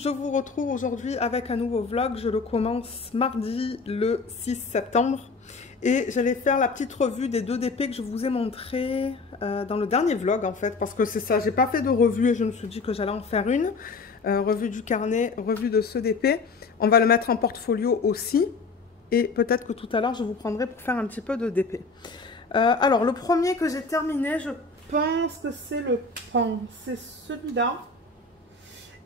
je vous retrouve aujourd'hui avec un nouveau vlog. Je le commence mardi le 6 septembre et j'allais faire la petite revue des 2 DP que je vous ai montré dans le dernier vlog en fait, parce que c'est ça, j'ai pas fait de revue et je me suis dit que j'allais en faire une. Revue du carnet, revue de ce DP. On va le mettre en portfolio aussi et peut-être que tout à l'heure je vous prendrai pour faire un petit peu de DP. Alors le premier que j'ai terminé, je pense que c'est le pan, c'est celui-là.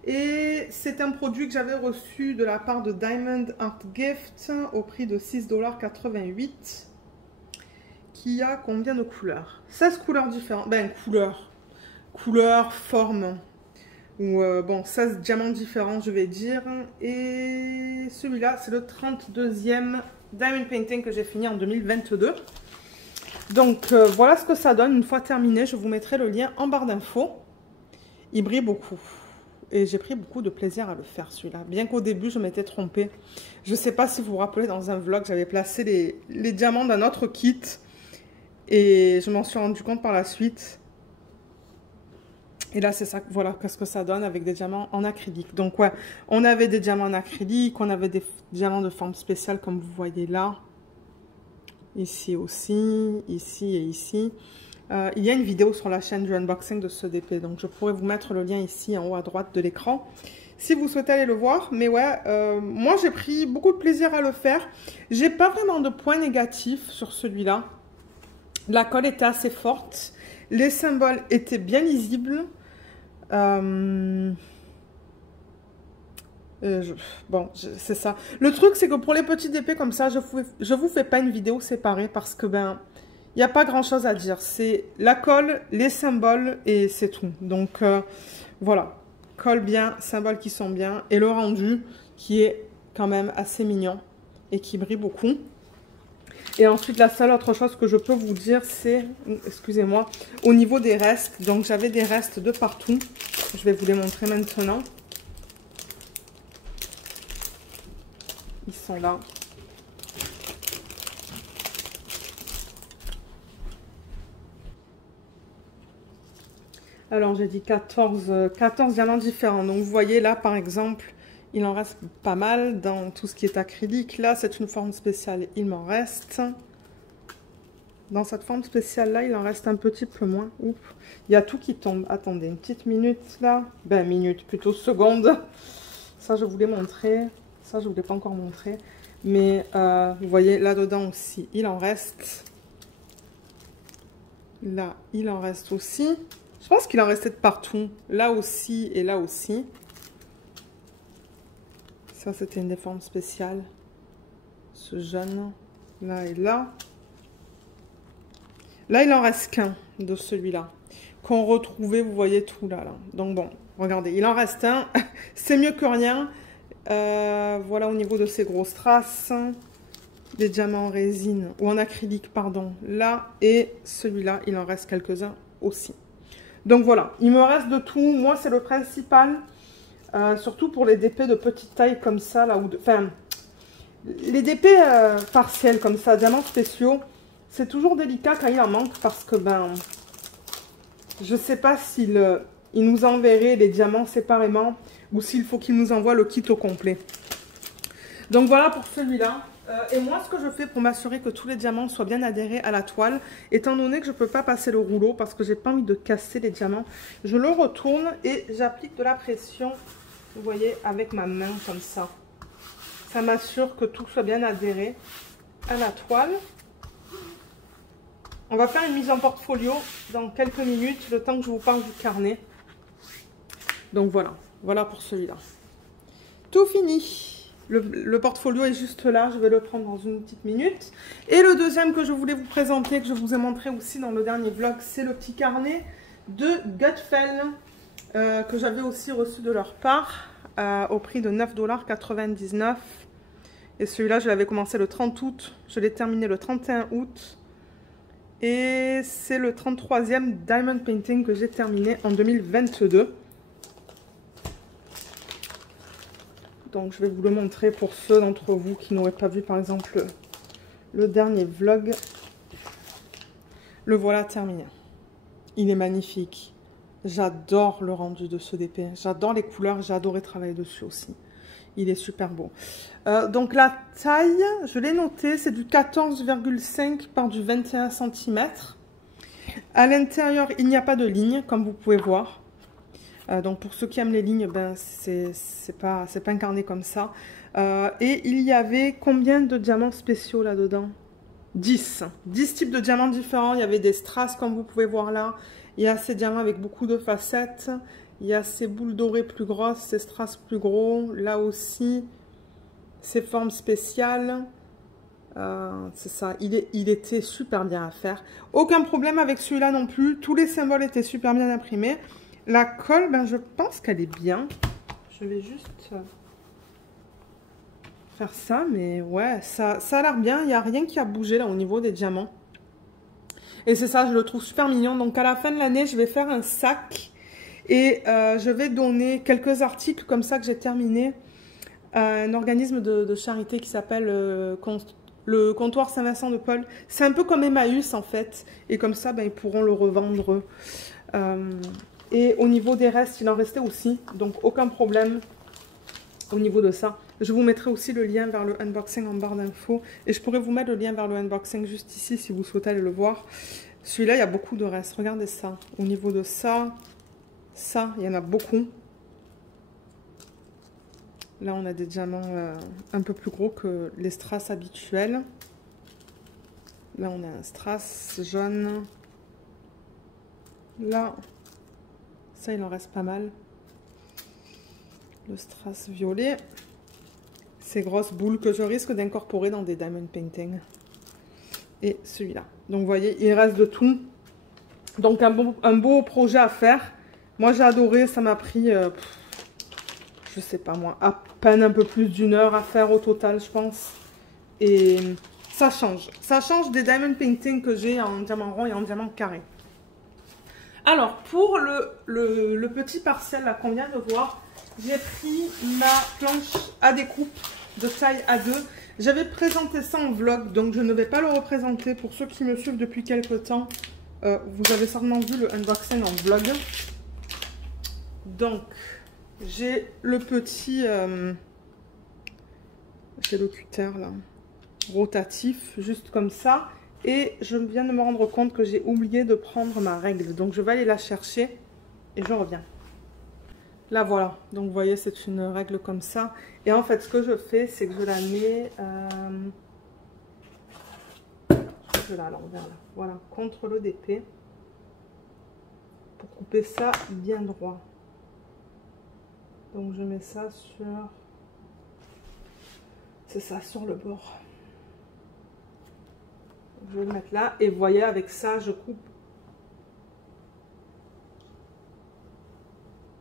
Et c'est un produit que j'avais reçu de la part de Diamond Art Gift au prix de 6,88 $. Qui a combien de couleurs? 16 couleurs différentes. Ben, couleurs, formes. Ou bon, 16 diamants différents, je vais dire. Et celui-là, c'est le 32e Diamond Painting que j'ai fini en 2022. Donc, voilà ce que ça donne. Une fois terminé, je vous mettrai le lien en barre d'infos. Il brille beaucoup. Et j'ai pris beaucoup de plaisir à le faire celui-là. Bien qu'au début, je m'étais trompée. Je ne sais pas si vous vous rappelez, dans un vlog, j'avais placé les diamants d'un autre kit. Et je m'en suis rendu compte par la suite. Et là, c'est ça, voilà, qu'est-ce que ça donne avec des diamants en acrylique. Donc ouais, on avait des diamants en acrylique, on avait des diamants de forme spéciale comme vous voyez là. Ici aussi, ici et ici. Il y a une vidéo sur la chaîne du unboxing de ce DP, donc je pourrais vous mettre le lien ici en haut à droite de l'écran si vous souhaitez aller le voir. Mais ouais, moi j'ai pris beaucoup de plaisir à le faire. J'ai pas vraiment de points négatifs sur celui-là. La colle était assez forte, les symboles étaient bien lisibles. Bon, c'est ça. Le truc c'est que pour les petits DP comme ça, je vous fais pas une vidéo séparée parce que ben il n'y a pas grand chose à dire. C'est la colle, les symboles et c'est tout. Donc voilà. Colle bien, symboles qui sont bien. Et le rendu qui est quand même assez mignon et qui brille beaucoup. Et ensuite, la seule autre chose que je peux vous dire, c'est, excusez-moi, au niveau des restes. Donc j'avais des restes de partout. Je vais vous les montrer maintenant. Ils sont là. Alors, j'ai dit 14 diamants différents. Donc, vous voyez là, par exemple, il en reste pas mal dans tout ce qui est acrylique. Là, c'est une forme spéciale. Il m'en reste. Dans cette forme spéciale-là, il en reste un petit peu moins. Oups. Il y a tout qui tombe. Attendez, une petite minute là. Ben, minute, plutôt seconde. Ça, je vous l'ai montré. Ça, je ne vous l'ai pas encore montré. Mais, vous voyez, là-dedans aussi, il en reste. Là, il en reste aussi. Je pense qu'il en restait de partout. Là aussi et là aussi. Ça, c'était une des formes spéciales. Ce jaune, là et là. Là, il en reste qu'un de celui-là. Qu'on retrouvait, vous voyez tout là. Donc bon, regardez, il en reste un. C'est mieux que rien. Voilà au niveau de ces grosses traces. Des diamants en résine, ou en acrylique, pardon. Là, et celui-là, il en reste quelques-uns aussi. Donc voilà, il me reste de tout. Moi, c'est le principal. Surtout pour les DP de petite taille comme ça. Là, enfin, les DP partiels comme ça, diamants spéciaux, c'est toujours délicat quand il en manque. Parce que, ben, je ne sais pas s'il il nous enverrait les diamants séparément. Ou s'il faut qu'il nous envoie le kit au complet. Donc voilà pour celui-là. Et moi, ce que je fais pour m'assurer que tous les diamants soient bien adhérés à la toile, étant donné que je ne peux pas passer le rouleau parce que j'ai pas envie de casser les diamants, je le retourne et j'applique de la pression, vous voyez, avec ma main comme ça. Ça m'assure que tout soit bien adhéré à la toile. On va faire une mise en portfolio dans quelques minutes, le temps que je vous parle du carnet. Donc voilà, voilà pour celui-là. Tout fini. Le portfolio est juste là, je vais le prendre dans une petite minute. Et le deuxième que je voulais vous présenter, que je vous ai montré aussi dans le dernier vlog, c'est le petit carnet de Gutfeld que j'avais aussi reçu de leur part au prix de 9,99 $. Et celui-là, je l'avais commencé le 30 août, je l'ai terminé le 31 août. Et c'est le 33e Diamond Painting que j'ai terminé en 2022. Donc, je vais vous le montrer pour ceux d'entre vous qui n'auraient pas vu, par exemple, le dernier vlog. Le voilà terminé. Il est magnifique. J'adore le rendu de ce DP. J'adore les couleurs. J'ai adoré travailler dessus aussi. Il est super beau. Donc la taille, je l'ai noté, c'est du 14,5 par du 21 cm. À l'intérieur, il n'y a pas de ligne, comme vous pouvez voir. Donc pour ceux qui aiment les lignes, ben c'est pas incarné comme ça. Et il y avait combien de diamants spéciaux là-dedans? 10. 10 types de diamants différents. Il y avait des strass, comme vous pouvez voir là. Il y a ces diamants avec beaucoup de facettes. Il y a ces boules dorées plus grosses, ces strass plus gros. Là aussi, ces formes spéciales. C'est ça, il était super bien à faire. Aucun problème avec celui-là non plus. Tous les symboles étaient super bien imprimés. La colle, ben, je pense qu'elle est bien. Je vais juste faire ça, mais ouais, ça a l'air bien. Il n'y a rien qui a bougé là au niveau des diamants. Et c'est ça, je le trouve super mignon. Donc à la fin de l'année, je vais faire un sac. Et je vais donner quelques articles comme ça que j'ai terminé à un organisme de charité qui s'appelle le comptoir Saint-Vincent de Paul. C'est un peu comme Emmaüs en fait. Et comme ça, ben, ils pourront le revendre. Et au niveau des restes, il en restait aussi. Donc aucun problème au niveau de ça. Je vous mettrai aussi le lien vers le unboxing en barre d'infos. Et je pourrais vous mettre le lien vers le unboxing juste ici si vous souhaitez aller le voir. Celui-là, il y a beaucoup de restes. Regardez ça. Au niveau de ça... Ça, il y en a beaucoup. Là, on a des diamants un peu plus gros que les strass habituels. Là, on a un strass jaune. Là, ça, il en reste pas mal. Le strass violet. Ces grosses boules que je risque d'incorporer dans des diamond painting. Et celui-là. Donc, vous voyez, il reste de tout. Donc, un beau projet à faire. Moi, j'ai adoré. Ça m'a pris, je sais pas moi, à peine un peu plus d'1 heure à faire au total, je pense. Et ça change. Ça change des diamond painting que j'ai en diamant rond et en diamant carré. Alors, pour le petit partiel là qu'on vient de voir, j'ai pris ma planche à découpe de taille A2. J'avais présenté ça en vlog, donc je ne vais pas le représenter. Pour ceux qui me suivent depuis quelques temps, vous avez certainement vu le unboxing en vlog. Donc, j'ai le petit j'ai le cutter là, rotatif, juste comme ça. Et je viens de me rendre compte que j'ai oublié de prendre ma règle. Donc, je vais aller la chercher et je reviens. Là, voilà. Donc, vous voyez, c'est une règle comme ça. Et en fait, ce que je fais, c'est que je la mets... je la l'envers là. Voilà, contre le DP. Pour couper ça bien droit. Donc, je mets ça sur... C'est ça, sur le bord. Je vais le mettre là. Et vous voyez, avec ça, je coupe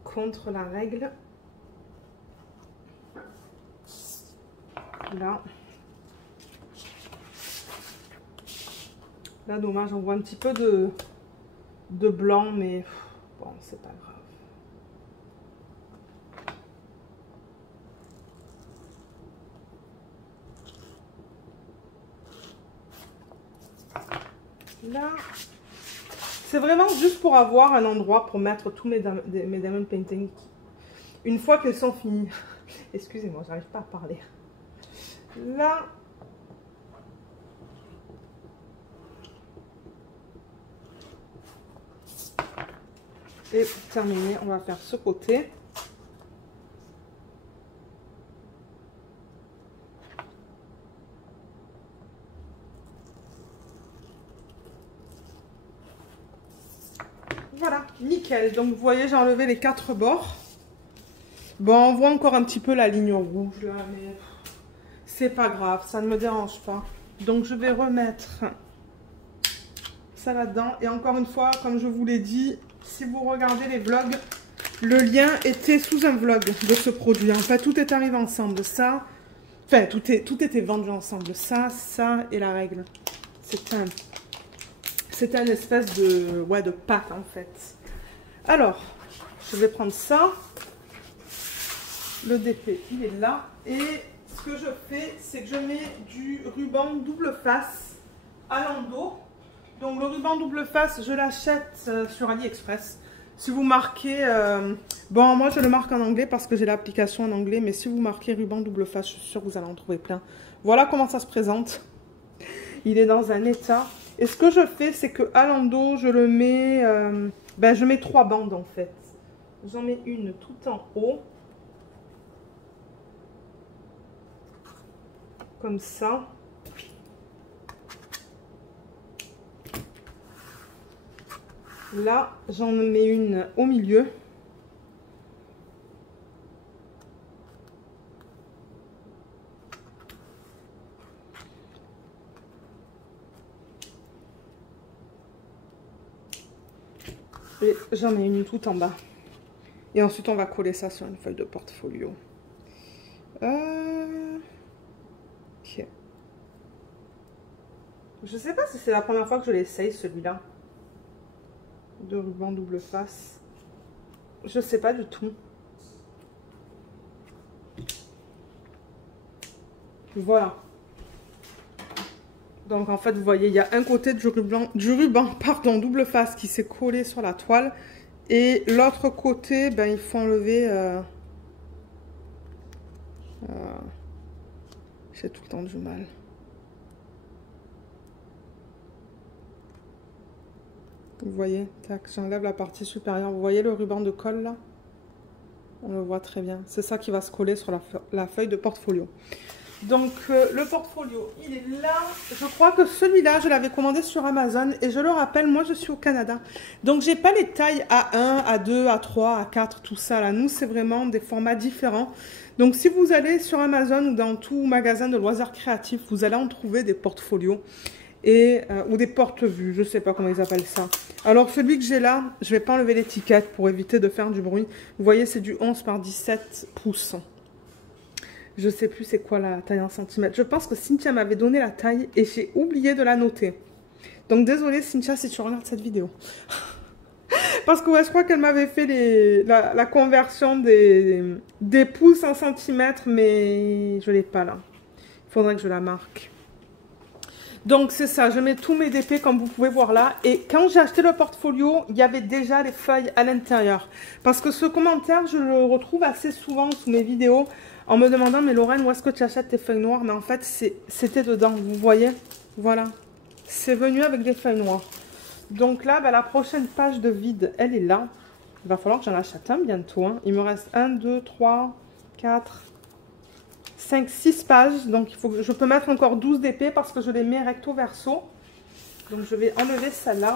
contre la règle. Là. Là, dommage, on voit un petit peu de blanc, mais bon, c'est pas grave. Là, c'est vraiment juste pour avoir un endroit pour mettre tous mes diamond paintings. Une fois qu'elles sont finies. Excusez-moi, j'arrive pas à parler. Là. Et pour terminer, on va faire ce côté. Voilà, nickel. Donc vous voyez, j'ai enlevé les 4 bords. Bon, on voit encore un petit peu la ligne rouge là, mais c'est pas grave, ça ne me dérange pas. Donc je vais remettre ça là-dedans. Et encore une fois, comme je vous l'ai dit, si vous regardez les vlogs, le lien était sous un vlog de ce produit. En fait, tout est arrivé ensemble. Ça, enfin, tout était vendu ensemble. Ça et la règle. C'était un espèce de pack en fait. Alors, je vais prendre ça. Le DP, il est là. Et ce que je fais, c'est que je mets du ruban double face à l'endos. Donc le ruban double face, je l'achète sur AliExpress. Si vous marquez... bon, moi je le marque en anglais parce que j'ai l'application en anglais, mais si vous marquez ruban double face, je suis sûre que vous allez en trouver plein. Voilà comment ça se présente. Il est dans un état. Et ce que je fais, c'est que à l'endos, je le mets... je mets 3 bandes en fait. J'en mets une tout en haut. Comme ça. Là, j'en mets une au milieu. Et j'en mets une tout en bas. Et ensuite, on va coller ça sur une feuille de portfolio. Ok. Je sais pas si c'est la première fois que je l'essaye, celui-là. De ruban double face. Je sais pas du tout. Voilà. Donc en fait, vous voyez, il y a un côté du ruban double face qui s'est collé sur la toile. Et l'autre côté, il faut enlever... j'ai tout le temps du mal. Vous voyez, tac, j'enlève la partie supérieure. Vous voyez le ruban de colle là? On le voit très bien. C'est ça qui va se coller sur la feuille de portfolio. Donc le portfolio, il est là. Je crois que celui-là, je l'avais commandé sur Amazon. Et je le rappelle, moi je suis au Canada. Donc j'ai pas les tailles A1, A2, A3, A4, tout ça là. Nous, c'est vraiment des formats différents. Donc si vous allez sur Amazon ou dans tout magasin de loisirs créatifs, vous allez en trouver des portfolios. Ou des porte-vues, je sais pas comment ils appellent ça. Alors celui que j'ai là, je vais pas enlever l'étiquette pour éviter de faire du bruit. Vous voyez, c'est du 11 par 17 pouces. Je sais plus c'est quoi la taille en centimètres. Je pense que Cynthia m'avait donné la taille et j'ai oublié de la noter. Donc désolée Cynthia si tu regardes cette vidéo. Parce que ouais, je crois qu'elle m'avait fait la conversion des pouces en centimètres, mais je l'ai pas là. Il faudrait que je la marque. Donc c'est ça, je mets tous mes DP comme vous pouvez voir là. Et quand j'ai acheté le portfolio, il y avait déjà les feuilles à l'intérieur. Parce que ce commentaire, je le retrouve assez souvent sous mes vidéos en me demandant, mais Lorraine, où est-ce que tu achètes tes feuilles noires? Mais en fait, c'était dedans, vous voyez? Voilà, c'est venu avec des feuilles noires. Donc là, la prochaine page de vide, elle est là. Il va falloir que j'en achète un bientôt. Hein. Il me reste 1, 2, 3, 4... 5, 6 pages, donc je peux mettre encore 12 DP parce que je les mets recto verso. Donc je vais enlever celle-là.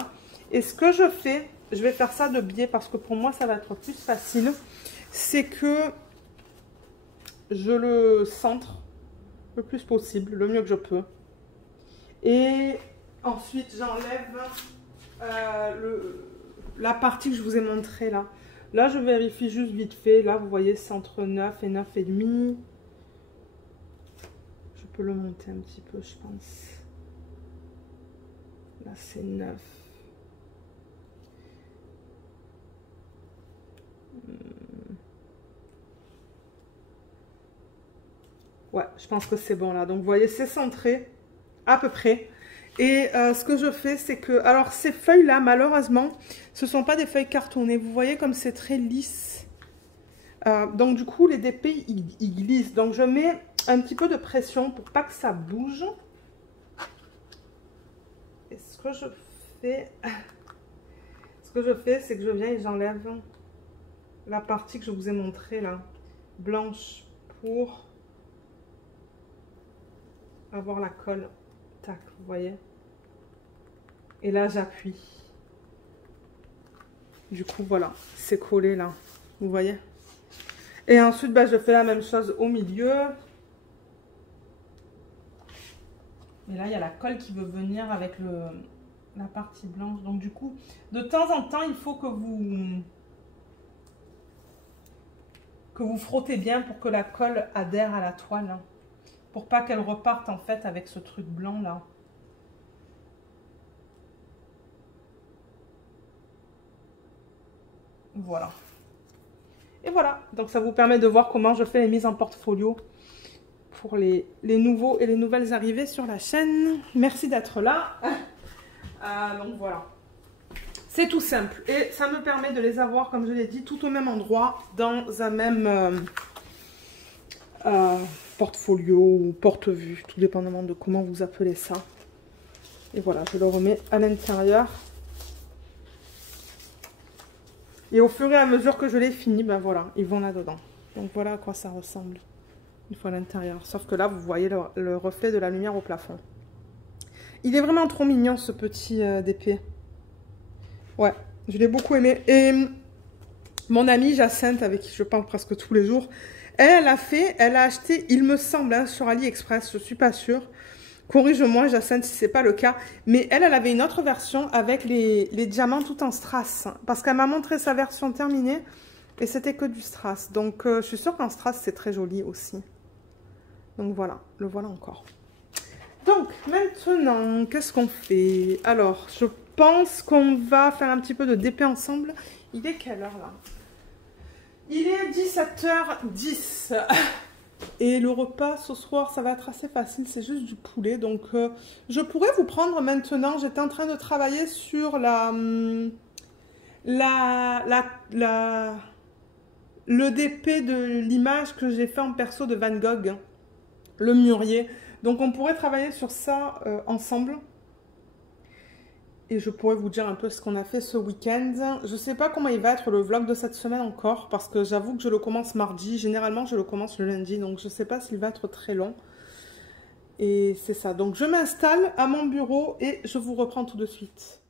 Et ce que je fais, je vais faire ça de biais parce que pour moi ça va être plus facile. C'est que je le centre le plus possible, le mieux que je peux. Et ensuite j'enlève la partie que je vous ai montrée là. Là je vérifie juste vite fait. Là vous voyez c'est entre 9 et 9,5. Je peux le monter un petit peu, je pense. Là, c'est 9. Ouais, je pense que c'est bon là. Donc, vous voyez, c'est centré, à peu près. Et ce que je fais, c'est que... Alors, ces feuilles-là, malheureusement, ce ne sont pas des feuilles cartonnées. Vous voyez comme c'est très lisse. Donc, du coup, les DP, ils glissent. Donc, je mets un petit peu de pression pour pas que ça bouge. Et ce que je fais, c'est que je viens et j'enlève la partie que je vous ai montrée là, blanche, pour avoir la colle. Tac, vous voyez. Et là, j'appuie. Du coup, voilà, c'est collé là. Vous voyez. Et ensuite, je fais la même chose au milieu. Et là, il y a la colle qui veut venir avec la partie blanche. Donc, du coup, de temps en temps, il faut que vous frottez bien pour que la colle adhère à la toile. Hein, pour pas qu'elle reparte, en fait, avec ce truc blanc, là. Voilà. Et voilà. Donc, ça vous permet de voir comment je fais les mises en portfolio pour les nouveaux et les nouvelles arrivées sur la chaîne. Merci d'être là. Donc voilà. C'est tout simple. Et ça me permet de les avoir, comme je l'ai dit, tout au même endroit, dans un même portfolio ou porte-vue, tout dépendamment de comment vous appelez ça. Et voilà, je le remets à l'intérieur. Et au fur et à mesure que je les finis, ben voilà, ils vont là-dedans. Donc voilà à quoi ça ressemble, une fois à l'intérieur. Sauf que là, vous voyez le reflet de la lumière au plafond. Il est vraiment trop mignon, ce petit DP. Ouais, je l'ai beaucoup aimé. Et mon amie Jacinthe, avec qui je parle presque tous les jours, elle a acheté, il me semble, hein, sur AliExpress, je suis pas sûre. Corrige-moi, Jacinthe, si c'est pas le cas. Mais elle avait une autre version avec les diamants tout en strass. Parce qu'elle m'a montré sa version terminée et c'était que du strass. Donc, je suis sûre qu'en strass, c'est très joli aussi. Donc, voilà. Le voilà encore. Donc, maintenant, qu'est-ce qu'on fait? Alors, je pense qu'on va faire un petit peu de DP ensemble. Il est quelle heure, là? Il est 17h10. Et le repas ce soir, ça va être assez facile, c'est juste du poulet. Donc, je pourrais vous prendre maintenant. J'étais en train de travailler sur le DP de l'image que j'ai fait en perso de Van Gogh, le mûrier. Donc, on pourrait travailler sur ça ensemble. Et je pourrais vous dire un peu ce qu'on a fait ce week-end. Je ne sais pas comment il va être le vlog de cette semaine encore, parce que j'avoue que je le commence mardi. Généralement, je le commence le lundi, donc je ne sais pas s'il va être très long. Et c'est ça. Donc, je m'installe à mon bureau et je vous reprends tout de suite.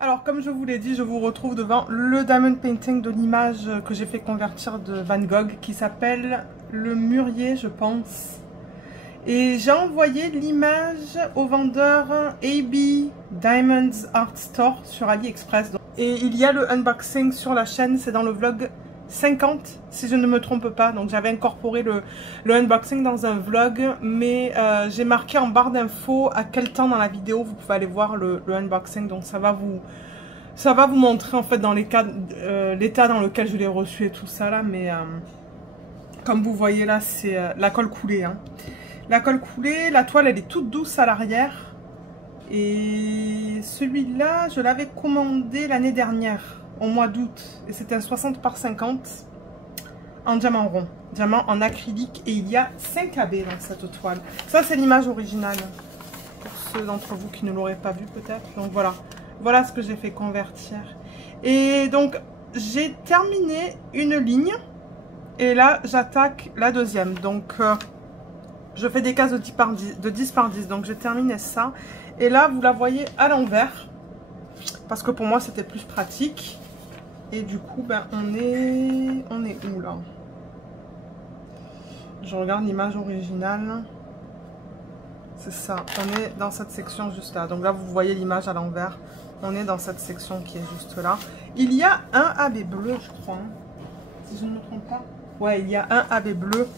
Alors, comme je vous l'ai dit, je vous retrouve devant le diamond painting de l'image que j'ai fait convertir de Van Gogh, qui s'appelle le mûrier, je pense. Et j'ai envoyé l'image au vendeur AB Diamonds Art Store sur AliExpress. Et il y a le unboxing sur la chaîne, c'est dans le vlog 50 si je ne me trompe pas. Donc j'avais incorporé le unboxing dans un vlog, mais j'ai marqué en barre d'infos à quel temps dans la vidéo vous pouvez aller voir le unboxing. Donc ça va vous montrer en fait dans l'état dans lequel je l'ai reçu et tout ça là. Mais comme vous voyez là, c'est la colle coulée, hein. La colle coulée, la toile elle est toute douce à l'arrière. Et celui-là, je l'avais commandé l'année dernière, au mois d'août. Et c'était un 60 par 50 en diamant rond, diamant en acrylique. Et il y a 5 AB dans cette toile. Ça, c'est l'image originale, pour ceux d'entre vous qui ne l'auraient pas vu peut-être. Donc voilà, voilà ce que j'ai fait convertir. Et donc, j'ai terminé une ligne. Et là, j'attaque la deuxième. Donc... je fais des cases de 10 par 10, donc j'ai terminé ça. Et là, vous la voyez à l'envers, parce que pour moi, c'était plus pratique. Et du coup, ben, on est où là? Je regarde l'image originale. C'est ça, on est dans cette section juste là. Donc là, vous voyez l'image à l'envers. On est dans cette section qui est juste là. Il y a un AB bleu, je crois. Si je ne me trompe pas. Ouais, il y a un AB bleu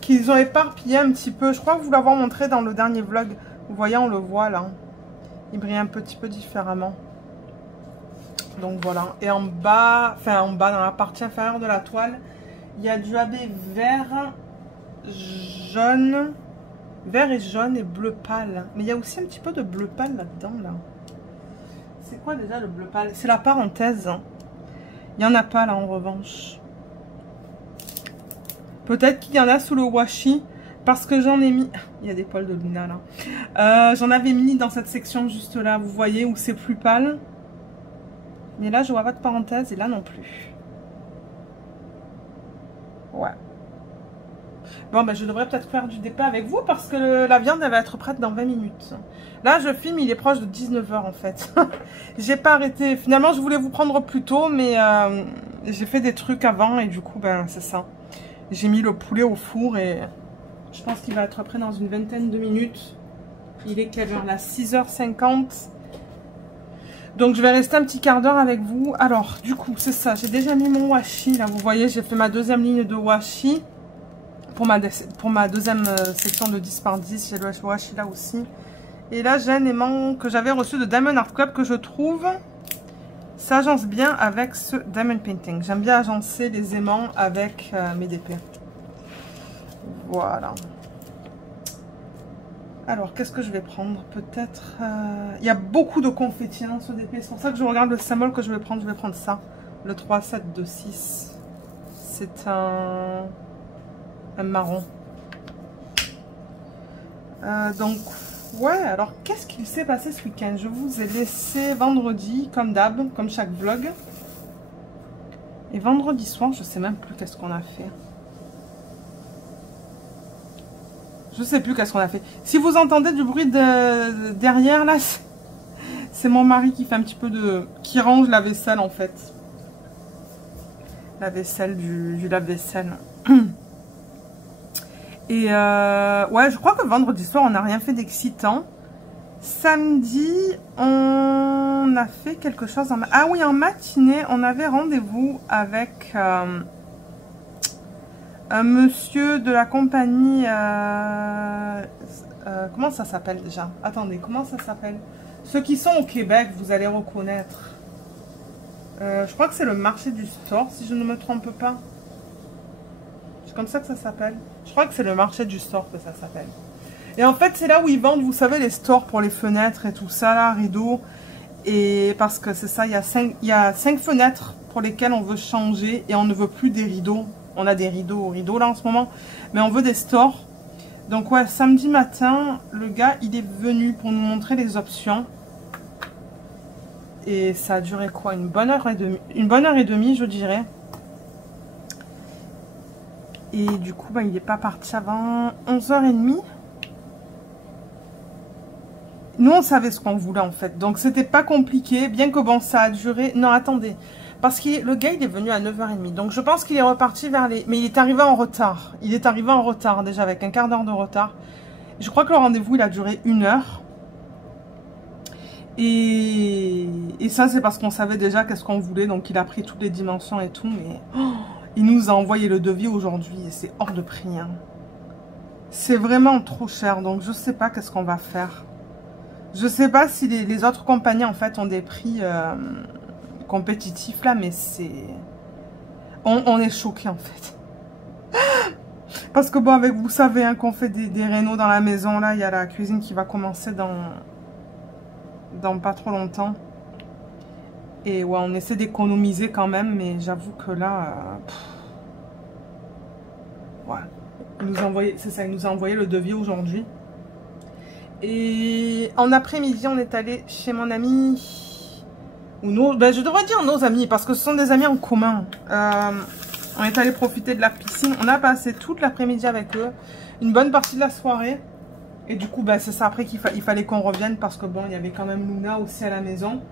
qu'ils ont éparpillé un petit peu. Je crois vous l'avoir montré dans le dernier vlog. Vous voyez, on le voit là. Il brille un petit peu différemment. Donc voilà. Et en bas, dans la partie inférieure de la toile, il y a du AB vert, jaune, vert et jaune et bleu pâle. Mais il y a aussi un petit peu de bleu pâle là-dedans, là. C'est quoi déjà le bleu pâle? C'est la parenthèse. Il n'y en a pas là en revanche. Peut-être qu'il y en a sous le washi, parce que j'en ai mis... Il y a des poils de Luna là. J'en avais mis dans cette section juste là, vous voyez, où c'est plus pâle. Mais là, je vois pas de parenthèse et là non plus. Ouais. Bon, ben je devrais peut-être faire du DP avec vous, parce que la viande, elle va être prête dans 20 minutes. Là, je filme, il est proche de 19 h en fait. J'ai pas arrêté. Finalement, je voulais vous prendre plus tôt, mais j'ai fait des trucs avant et du coup, ben c'est ça. J'ai mis le poulet au four et je pense qu'il va être prêt dans une vingtaine de minutes. Il est quelle heure là? 6h50. Donc je vais rester un petit quart d'heure avec vous. Alors du coup c'est ça, j'ai déjà mis mon washi là, vous voyez, j'ai fait ma deuxième ligne de washi. Pour ma deuxième section de 10 par 10, j'ai le washi là aussi. Et là j'ai un aimant que j'avais reçu de Diamond Art Club que je trouve s'agence bien avec ce Diamond Painting. J'aime bien agencer les aimants avec mes DP. Voilà. Alors, qu'est-ce que je vais prendre? Peut-être... Il y a beaucoup de confettis dans ce DP. C'est pour ça que je regarde le symbole que je vais prendre. Je vais prendre ça. Le 3-7-2-6. C'est un marron. Donc, ouais. Alors, qu'est-ce qu'il s'est passé ce week-end? Je vous ai laissé vendredi, comme d'hab, comme chaque vlog. Et vendredi soir, je sais même plus qu'est-ce qu'on a fait. Je sais plus qu'est-ce qu'on a fait. Si vous entendez du bruit derrière, là, c'est mon mari qui fait un petit peu de... qui range la vaisselle, en fait. La vaisselle du lave-vaisselle. Et ouais, je crois que vendredi soir, on n'a rien fait d'excitant. Samedi, on a fait quelque chose. Ah oui, en matinée, on avait rendez-vous avec... un monsieur de la compagnie, comment ça s'appelle déjà? Attendez, comment ça s'appelle? Ceux qui sont au Québec, vous allez reconnaître. Je crois que c'est le marché du store, si je ne me trompe pas. C'est comme ça que ça s'appelle. Je crois que c'est le marché du store que ça s'appelle. Et en fait, c'est là où ils vendent, vous savez, les stores pour les fenêtres et tout ça, là, rideaux. Et parce que c'est ça, il y a 5 fenêtres pour lesquelles on veut changer et on ne veut plus des rideaux. On a des rideaux là en ce moment, mais on veut des stores. Donc ouais, samedi matin, le gars, il est venu pour nous montrer les options. Et ça a duré quoi? Une bonne heure et demie, je dirais. Et du coup, bah, il n'est pas parti avant 11h30. Nous, on savait ce qu'on voulait en fait. Donc, c'était pas compliqué. Bien que bon, ça a duré... Non, attendez. Parce que le gars, il est venu à 9h30. Donc, je pense qu'il est reparti vers les... Mais il est arrivé en retard. Il est arrivé en retard, déjà, avec un quart d'heure de retard. Je crois que le rendez-vous, il a duré 1 heure. Et ça, c'est parce qu'on savait déjà qu'est-ce qu'on voulait. Donc, il a pris toutes les dimensions et tout. Mais il nous a envoyé le devis aujourd'hui. Et c'est hors de prix. Hein. C'est vraiment trop cher. Donc, je sais pas qu'est-ce qu'on va faire. Je sais pas si les autres compagnies, en fait, ont des prix... compétitif là, mais c'est... On est choqués en fait. Parce que bon, avec vous savez hein, qu'on fait des rénaux dans la maison, là, il y a la cuisine qui va commencer dans pas trop longtemps. Et ouais, on essaie d'économiser quand même, mais j'avoue que là... ouais. Il nous a envoyé, c'est ça, il nous a envoyé le devis aujourd'hui. Et en après-midi, on est allé chez mon ami... Ou nos, ben je devrais dire nos amis, parce que ce sont des amis en commun. On est allé profiter de la piscine. On a passé toute l'après-midi avec eux. Une bonne partie de la soirée. Et du coup, ben, c'est ça après qu'il fallait qu'on revienne. Parce que bon, il y avait quand même Luna aussi à la maison.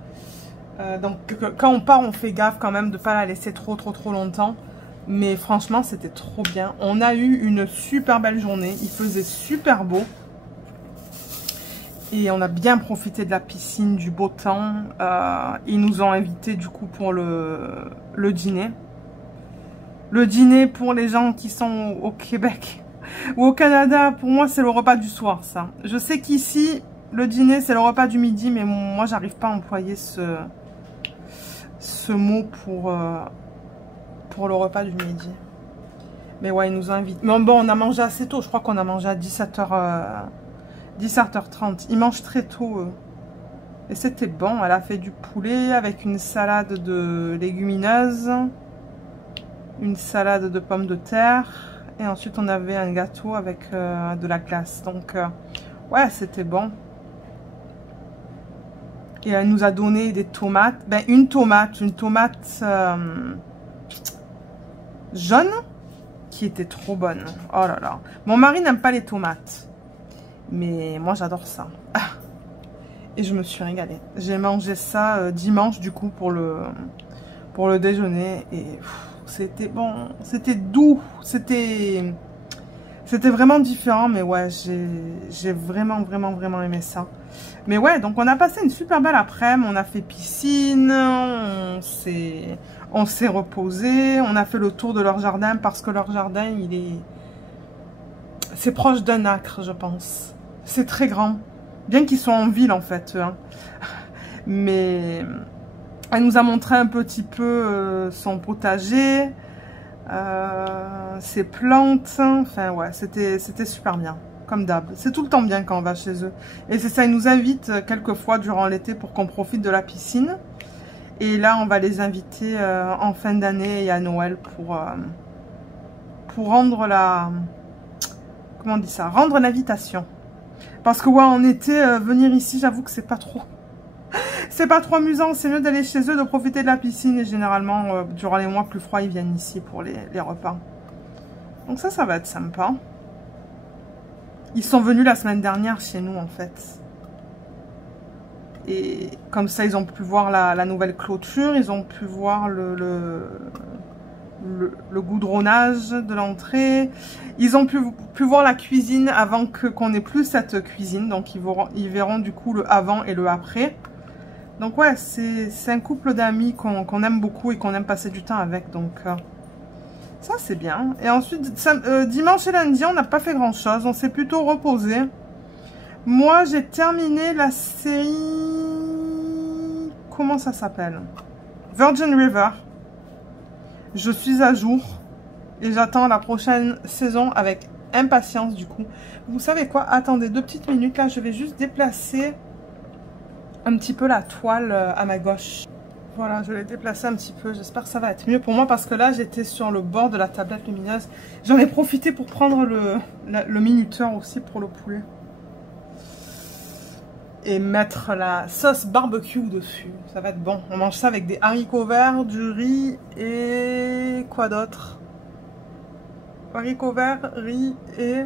Donc quand on part, on fait gaffe quand même de ne pas la laisser trop longtemps. Mais franchement, c'était trop bien. On a eu une super belle journée. Il faisait super beau. Et on a bien profité de la piscine, du beau temps. Ils nous ont invités du coup pour le dîner. Le dîner pour les gens qui sont au Québec ou au Canada, pour moi c'est le repas du soir ça. Je sais qu'ici, le dîner c'est le repas du midi, mais moi j'arrive pas à employer ce mot pour le repas du midi. Mais ouais, ils nous invitent. Mais bon, on a mangé assez tôt, je crois qu'on a mangé à 17h30. Ils mangent très tôt, eux. Et c'était bon. Elle a fait du poulet avec une salade de légumineuses. Une salade de pommes de terre. Et ensuite, on avait un gâteau avec de la glace. Donc, ouais, c'était bon. Et elle nous a donné des tomates. Ben, une tomate jaune qui était trop bonne. Oh là là. Mon mari n'aime pas les tomates. Mais moi j'adore ça. Et je me suis régalée. J'ai mangé ça dimanche du coup pour le déjeuner. Et c'était bon. C'était doux. C'était vraiment différent. Mais ouais, j'ai vraiment aimé ça. Mais ouais, donc on a passé une super belle après-midi. On a fait piscine. On s'est reposé. On a fait le tour de leur jardin parce que leur jardin, c'est proche d'un acre, je pense. C'est très grand. Bien qu'ils soient en ville, en fait. Hein. Mais elle nous a montré un petit peu son potager, ses plantes. Enfin, ouais, c'était super bien. comme d'hab. C'est tout le temps bien quand on va chez eux. Et c'est ça, ils nous invitent quelques fois durant l'été pour qu'on profite de la piscine. Et là, on va les inviter en fin d'année et à Noël pour rendre la... Comment on dit ça? Rendre l'invitation. Parce que ouais, en été, venir ici, j'avoue que c'est pas trop... C'est pas trop amusant. C'est mieux d'aller chez eux, de profiter de la piscine. Et généralement, durant les mois plus froids, ils viennent ici pour les repas. Donc ça va être sympa. Ils sont venus la semaine dernière chez nous, en fait. Et comme ça, ils ont pu voir la nouvelle clôture. Ils ont pu voir le goudronnage de l'entrée. Ils ont pu voir la cuisine avant qu'on n'ait plus cette cuisine. Donc, ils verront du coup le avant et le après. Donc, ouais, c'est un couple d'amis qu'on aime beaucoup et qu'on aime passer du temps avec. Donc, ça, c'est bien. Et ensuite, dimanche et lundi, on n'a pas fait grand-chose. On s'est plutôt reposé. Moi, j'ai terminé la série... Comment ça s'appelle? Virgin River. Je suis à jour. Et j'attends la prochaine saison avec impatience, du coup. Vous savez quoi? Attendez 2 petites minutes. Là, je vais juste déplacer un petit peu la toile à ma gauche. Voilà, je l'ai déplacé un petit peu. J'espère que ça va être mieux pour moi parce que là, j'étais sur le bord de la tablette lumineuse. J'en ai profité pour prendre le minuteur aussi pour le poulet. Et mettre la sauce barbecue dessus. Ça va être bon. On mange ça avec des haricots verts, du riz et... quoi d'autre? Haricots verts, riz et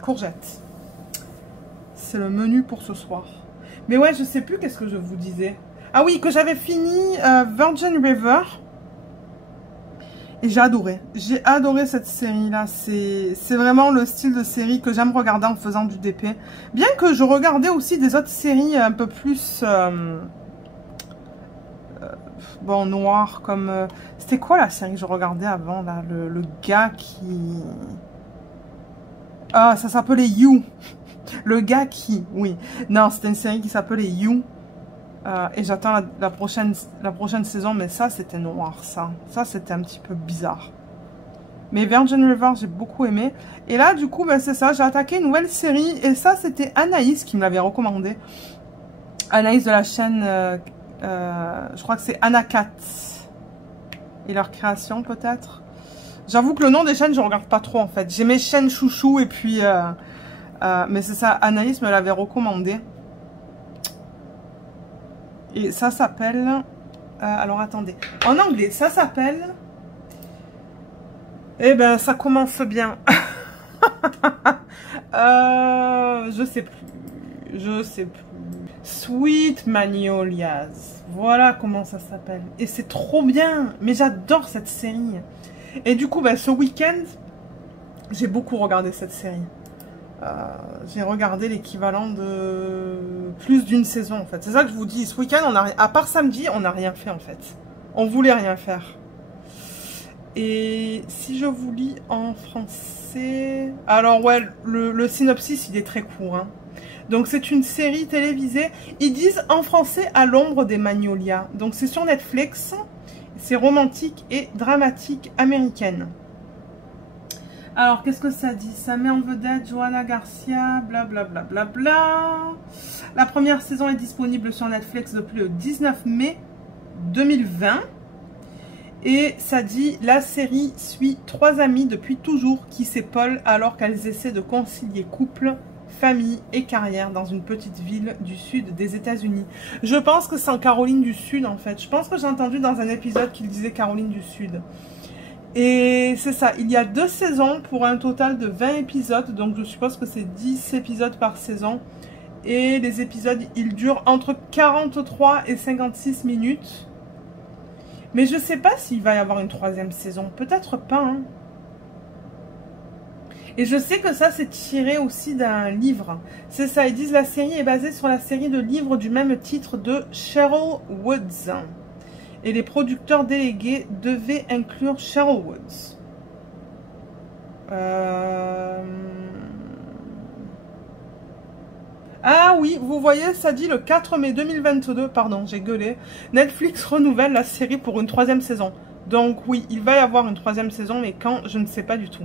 courgettes. C'est le menu pour ce soir. Mais ouais, je sais plus qu'est-ce que je vous disais. Ah oui, que j'avais fini Virgin River. Et j'ai adoré. J'ai adoré cette série-là. C'est vraiment le style de série que j'aime regarder en faisant du DP. Bien que je regardais aussi des autres séries un peu plus... bon, noires, comme... c'était quoi la série que je regardais avant, là? Le gars qui... Ah, ça s'appelait You. Le gars qui... Oui. Non, c'était une série qui s'appelait You. Et j'attends la prochaine saison, mais ça, c'était noir, ça. Ça, c'était un petit peu bizarre. Mais Virgin River, j'ai beaucoup aimé. Et là, du coup, ben, c'est ça, j'ai attaqué une nouvelle série. Et ça, c'était Anaïs qui me l'avait recommandé. Anaïs de la chaîne, je crois que c'est Anacat. Et leur création, peut-être. J'avoue que le nom des chaînes, je ne regarde pas trop, en fait. J'ai mes chaînes chouchou et puis... mais c'est ça, Anaïs me l'avait recommandé. Et ça s'appelle... alors, attendez. En anglais, ça s'appelle... Eh ben, ça commence bien. Je sais plus. Je sais plus. Sweet Magnolias. Voilà comment ça s'appelle. Et c'est trop bien. Mais j'adore cette série. Et du coup, ben, ce week-end, j'ai beaucoup regardé cette série. J'ai regardé l'équivalent de plus d'une saison en fait. C'est ça que je vous dis. Ce week-end, à part samedi, on n'a rien fait en fait. On voulait rien faire. Et si je vous lis en français... Alors ouais, le synopsis, il est très court. Hein. Donc c'est une série télévisée. Ils disent en français à l'ombre des Magnolias. Donc c'est sur Netflix. C'est romantique et dramatique américaine. Alors, qu'est-ce que ça dit? Ça met en vedette Johanna Garcia, blablabla. Bla, bla, bla. La première saison est disponible sur Netflix depuis le 19 mai 2020. Et ça dit, la série suit 3 amies depuis toujours qui s'épaulent alors qu'elles essaient de concilier couple, famille et carrière dans une petite ville du sud des États-Unis. Je pense que c'est en Caroline du Sud en fait. Je pense que j'ai entendu dans un épisode qu'il disait Caroline du Sud. Et c'est ça, il y a 2 saisons pour un total de 20 épisodes. Donc je suppose que c'est 10 épisodes par saison. Et les épisodes, ils durent entre 43 et 56 minutes. Mais je ne sais pas s'il va y avoir une 3e saison. Peut-être pas. Hein. Et je sais que ça, c'est tiré aussi d'un livre. C'est ça, ils disent la série est basée sur la série de livres du même titre de Cheryl Woods. Et les producteurs délégués devaient inclure Cheryl Woods. Ah oui, vous voyez, ça dit le 4 mai 2022, pardon, j'ai gueulé. Netflix renouvelle la série pour une 3e saison. Donc oui, il va y avoir une 3e saison, mais quand, je ne sais pas du tout.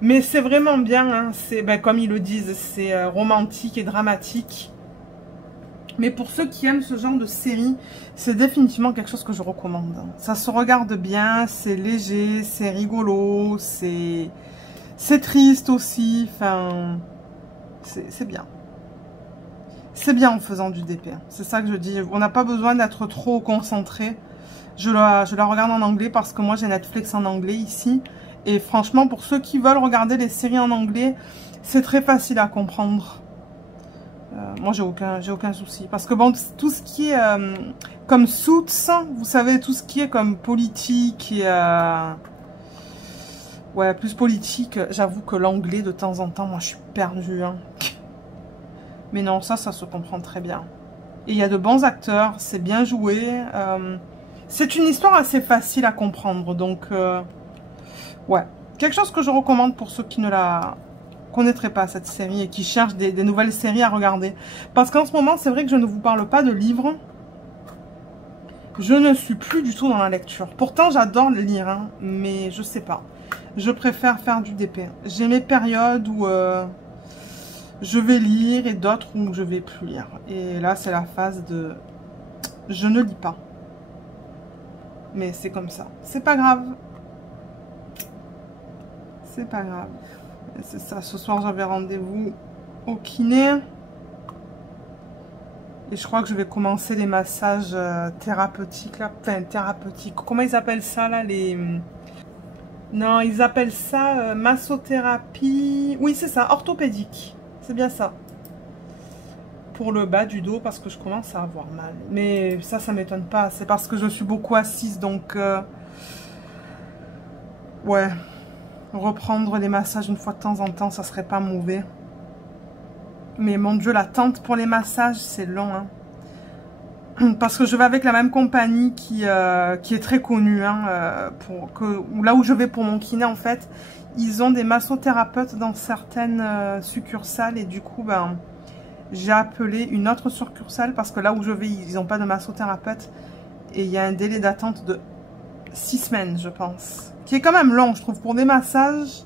Mais c'est vraiment bien, hein, c'est, ben, comme ils le disent, c'est romantique et dramatique. Mais pour ceux qui aiment ce genre de série, c'est définitivement quelque chose que je recommande. Ça se regarde bien, c'est léger, c'est rigolo, c'est triste aussi, enfin, c'est bien. C'est bien en faisant du DP, c'est ça que je dis. On n'a pas besoin d'être trop concentré. Je la regarde en anglais parce que moi j'ai Netflix en anglais ici. Et franchement, pour ceux qui veulent regarder les séries en anglais, c'est très facile à comprendre. Moi j'ai aucun souci. Parce que bon, tout ce qui est comme Suits, vous savez, tout ce qui est comme politique et... ouais, plus politique, j'avoue que l'anglais de temps en temps, moi je suis perdue. Hein. Mais non, ça se comprend très bien. Et il y a de bons acteurs, c'est bien joué. C'est une histoire assez facile à comprendre. Donc, ouais. Quelque chose que je recommande pour ceux qui ne la connaîtraient pas, cette série, et qui cherchent des nouvelles séries à regarder. Parce qu'en ce moment, c'est vrai que je ne vous parle pas de livres. Je ne suis plus du tout dans la lecture. Pourtant, j'adore lire, hein, mais je sais pas. Je préfère faire du DP. J'ai mes périodes où... je vais lire et d'autres où je vais plus lire. Et là, c'est la phase de... je ne lis pas. Mais c'est comme ça. C'est pas grave. C'est pas grave. C'est ça. Ce soir, j'avais rendez-vous au kiné. Et je crois que je vais commencer les massages thérapeutiques, là. Enfin, thérapeutiques. Comment ils appellent ça, là, les... Non, ils appellent ça massothérapie. Oui, c'est ça, orthopédique. C'est bien ça. Pour le bas du dos, parce que je commence à avoir mal. Mais ça m'étonne pas. C'est parce que je suis beaucoup assise, donc... ouais. Reprendre les massages une fois de temps en temps, ça serait pas mauvais. Mais mon Dieu, l'attente pour les massages, c'est long, hein. Parce que je vais avec la même compagnie qui est très connue, hein, là où je vais pour mon kiné, en fait, ils ont des massothérapeutes dans certaines succursales, et du coup, ben, j'ai appelé une autre succursale parce que là où je vais, ils n'ont pas de massothérapeute, et il y a un délai d'attente de 6 semaines, je pense, qui est quand même long, je trouve, pour des massages,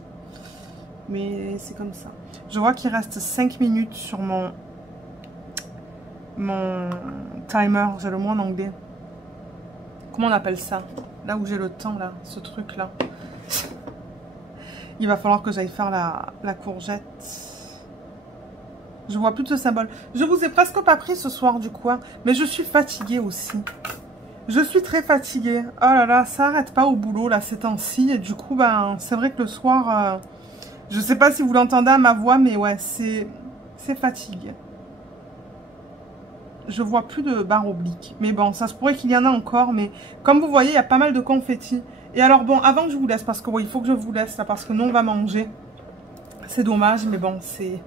mais c'est comme ça. Je vois qu'il reste 5 minutes sur mon timer, j'ai le mot en anglais. Comment on appelle ça? Là où j'ai le temps, là, ce truc là. Il va falloir que j'aille faire la courgette. Je vois plus de ce symbole. Je vous ai presque pas pris ce soir du coup, hein, mais je suis fatiguée aussi. Je suis très fatiguée. Oh là là, ça arrête pas au boulot là ces temps-ci. Et du coup, ben, c'est vrai que le soir, je sais pas si vous l'entendez à ma voix, mais ouais, c'est fatigue. Je vois plus de barres obliques. Mais bon, ça se pourrait qu'il y en a encore. Mais comme vous voyez, il y a pas mal de confettis. Et alors bon, avant que je vous laisse, parce que oui, il faut que je vous laisse là, parce que nous on va manger. C'est dommage, mais bon, c'est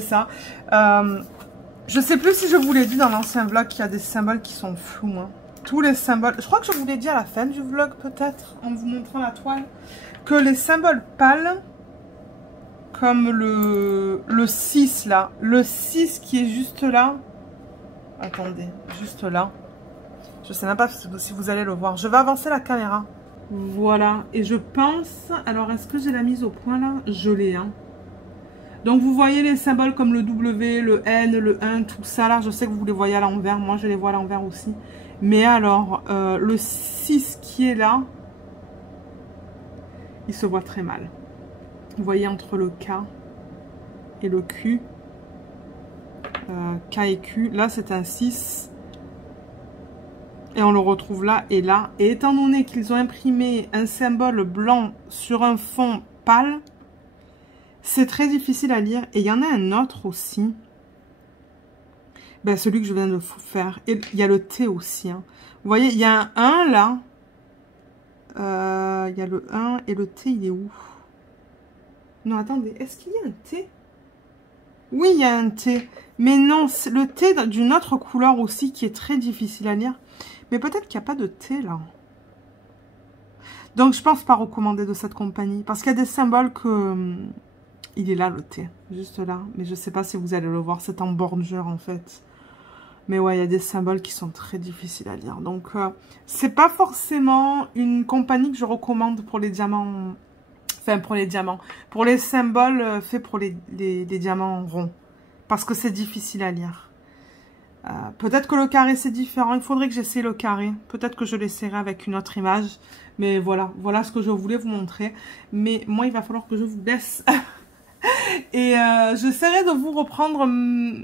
ça. Je sais plus si je vous l'ai dit dans l'ancien vlog qu'il y a des symboles qui sont flous. Hein. Tous les symboles... Je crois que je vous l'ai dit à la fin du vlog peut-être, en vous montrant la toile, que les symboles pâles, comme le 6 là, le 6 qui est juste là, attendez, juste là, je sais même pas si vous allez le voir, je vais avancer la caméra, voilà, et je pense, alors est-ce que j'ai la mise au point là? Je l'ai, hein. Donc vous voyez les symboles comme le W, le N, le 1, tout ça là, je sais que vous les voyez à l'envers, moi je les vois à l'envers aussi, mais alors, le 6 qui est là, il se voit très mal. Vous voyez entre le K et le Q, K et Q, là c'est un 6 et on le retrouve là et là. Et étant donné qu'ils ont imprimé un symbole blanc sur un fond pâle, c'est très difficile à lire. Et il y en a un autre aussi, ben, celui que je viens de faire, et il y a le T aussi, hein. Vous voyez, il y a un 1 là, il y a le 1 et le T il est où? Non, attendez, est-ce qu'il y a un T? Oui, il y a un T. Mais non, c'est le T d'une autre couleur aussi qui est très difficile à lire. Mais peut-être qu'il n'y a pas de T là. Donc, je pense pas recommander de cette compagnie. Parce qu'il y a des symboles que Il est là le thé, juste là. Mais je sais pas si vous allez le voir, c'est en bordure en fait. Mais ouais, il y a des symboles qui sont très difficiles à lire. Donc, c'est pas forcément une compagnie que je recommande pour les diamants. Enfin, pour les diamants. Pour les symboles faits pour les diamants ronds. Parce que c'est difficile à lire. Peut-être que le carré c'est différent. Il faudrait que j'essaie le carré. Peut-être que je l'essaierai avec une autre image. Mais voilà, voilà ce que je voulais vous montrer. Mais moi, il va falloir que je vous laisse. Et j'essaierai de vous reprendre...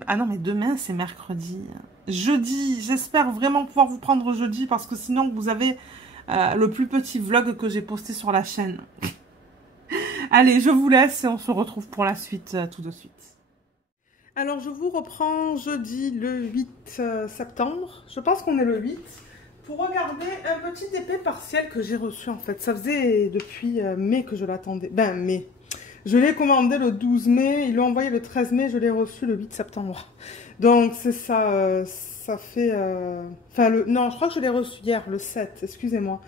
Ah non, mais demain, c'est mercredi. Jeudi, j'espère vraiment pouvoir vous prendre jeudi parce que sinon, vous avez le plus petit vlog que j'ai posté sur la chaîne. Allez, je vous laisse et on se retrouve pour la suite tout de suite. Alors, je vous reprends jeudi le 8 septembre. Je pense qu'on est le 8. Pour regarder un petit épée partiel que j'ai reçu en fait. Ça faisait depuis mai que je l'attendais. Ben, mai. Je l'ai commandé le 12 mai, ils l'ont envoyé le 13 mai, je l'ai reçu le 8 septembre. Donc c'est ça, ça fait... Enfin, non, je crois que je l'ai reçu hier, le 7, excusez-moi.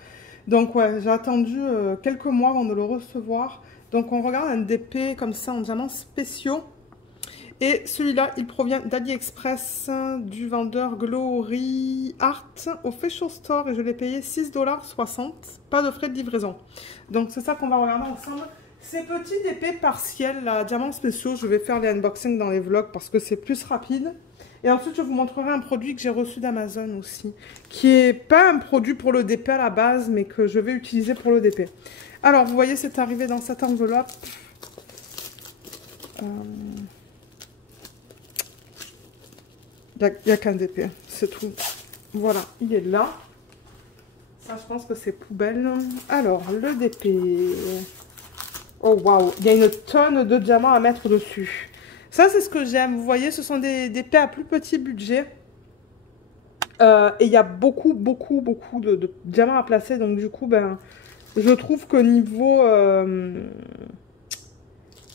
Donc ouais, j'ai attendu quelques mois avant de le recevoir. Donc on regarde un DP comme ça en diamants spéciaux. Et celui-là, il provient d'AliExpress du vendeur Glory Art au Fashion Store. Et je l'ai payé 6,60 $, pas de frais de livraison. Donc c'est ça qu'on va regarder ensemble. Ces petits épées partiels, là, diamants spéciaux, je vais faire les unboxings dans les vlogs parce que c'est plus rapide. Et ensuite, je vous montrerai un produit que j'ai reçu d'Amazon aussi, qui n'est pas un produit pour le DP à la base, mais que je vais utiliser pour le DP. Alors, vous voyez, c'est arrivé dans cette enveloppe. Il n'y a qu'un DP, c'est tout. Voilà, il est là. Ça, je pense que c'est poubelle. Alors, le DP... Oh waouh, il y a une tonne de diamants à mettre dessus. Ça, c'est ce que j'aime. Vous voyez, ce sont des épées à plus petit budget. Et il y a beaucoup de diamants à placer. Donc du coup, ben, je trouve que niveau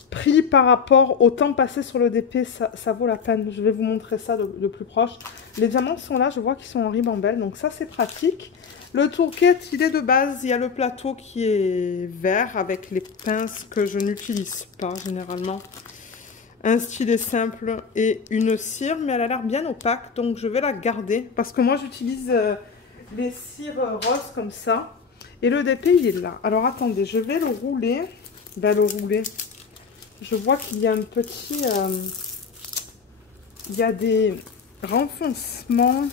prix par rapport au temps passé sur le DP, ça vaut la peine. Je vais vous montrer ça de plus proche. Les diamants sont là, je vois qu'ils sont en ribambelle. Donc ça, c'est pratique. Le tourquet, il est de base. Il y a le plateau qui est vert avec les pinces que je n'utilise pas généralement. Un stylet simple et une cire, mais elle a l'air bien opaque. Donc je vais la garder parce que moi j'utilise les cires roses comme ça. Et le DP, il est là. Alors attendez, je vais le rouler. Ben, le rouler. Je vois qu'il y a un petit... il y a des renfoncements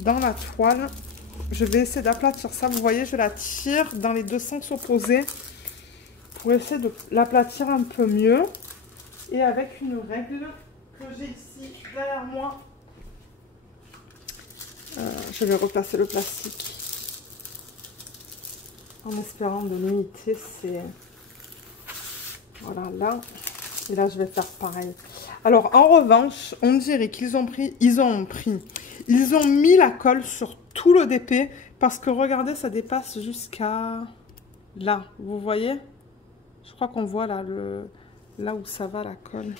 dans la toile. Je vais essayer d'aplatir ça. Vous voyez, je la tire dans les deux sens opposés pour essayer de l'aplatir un peu mieux. Et avec une règle que j'ai ici derrière moi, je vais replacer le plastique en espérant de limiter ces... Voilà, là. Et là, je vais faire pareil. Alors, en revanche, on dirait qu'ils ont ils ont mis la colle sur tout le DP parce que regardez, ça dépasse jusqu'à là. Vous voyez? Je crois qu'on voit là là où ça va la colle.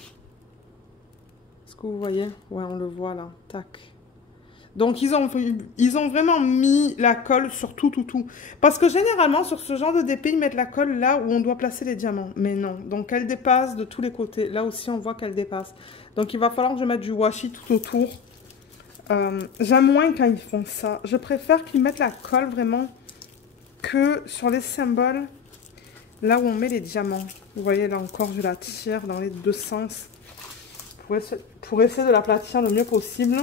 Est-ce que vous voyez? Ouais, on le voit là. Tac. Donc, ils ont vraiment mis la colle sur tout. Parce que généralement, sur ce genre de DP, ils mettent la colle là où on doit placer les diamants. Mais non. Donc, elle dépasse de tous les côtés. Là aussi, on voit qu'elle dépasse. Donc, il va falloir que je mette du washi tout autour. J'aime moins quand ils font ça. Je préfère qu'ils mettent la colle vraiment que sur les symboles, là où on met les diamants. Vous voyez, là encore, je la tire dans les deux sens pour essayer de l'aplatir le mieux possible.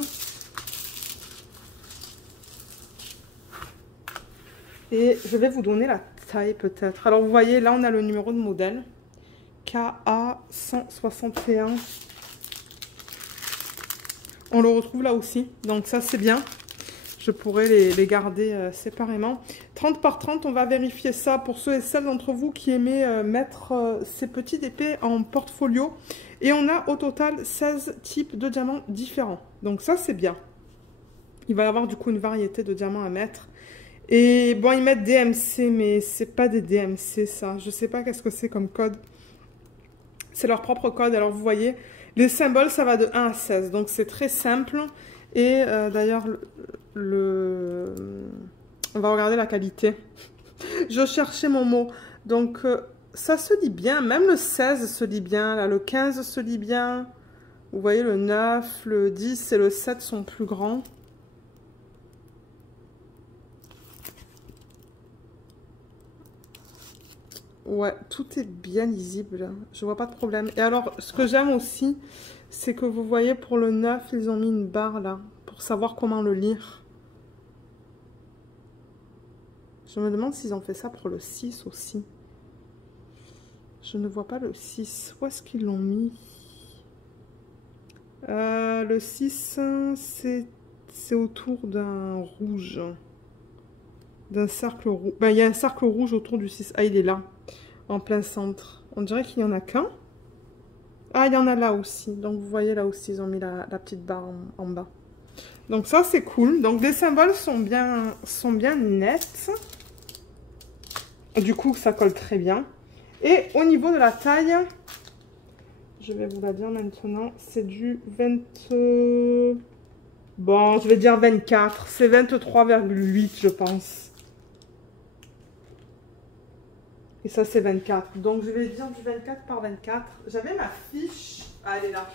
Et je vais vous donner la taille peut-être. Alors vous voyez, là on a le numéro de modèle. KA161. On le retrouve là aussi. Donc ça c'est bien. Je pourrais les garder séparément. 30 par 30, on va vérifier ça pour ceux et celles d'entre vous qui aimaient mettre ces petits épées en portfolio. Et on a au total 16 types de diamants différents. Donc ça c'est bien. Il va y avoir du coup une variété de diamants à mettre. Et bon, ils mettent DMC, mais c'est pas des DMC ça. Je sais pas qu'est-ce que c'est comme code. C'est leur propre code. Alors vous voyez, les symboles ça va de 1 à 16. Donc c'est très simple. Et d'ailleurs, on va regarder la qualité. Je cherchais mon mot. Donc ça se lit bien. Même le 16 se lit bien. Là, le 15 se lit bien. Vous voyez, le 9, le 10 et le 7 sont plus grands. Ouais, tout est bien lisible. Je vois pas de problème. Et alors, ce que j'aime aussi, c'est que vous voyez, pour le 9, ils ont mis une barre là, pour savoir comment le lire. Je me demande s'ils ont fait ça pour le 6 aussi. Je ne vois pas le 6. Où est-ce qu'ils l'ont mis? Le 6, c'est autour d'un rouge. D'un cercle rouge. Ben, il y a un cercle rouge autour du 6. Ah, il est là, en plein centre. On dirait qu'il n'y en a qu'un. Ah, il y en a là aussi. Donc, vous voyez, là aussi, ils ont mis la petite barre en bas. Donc, ça, c'est cool. Donc, les symboles sont bien nets. Du coup, ça colle très bien. Et au niveau de la taille, je vais vous la dire maintenant, c'est du 20... Bon, je vais dire 24. C'est 23,8, je pense. Et ça, c'est 24. Donc, je vais dire du 24 par 24. J'avais ma fiche. Ah, elle est là.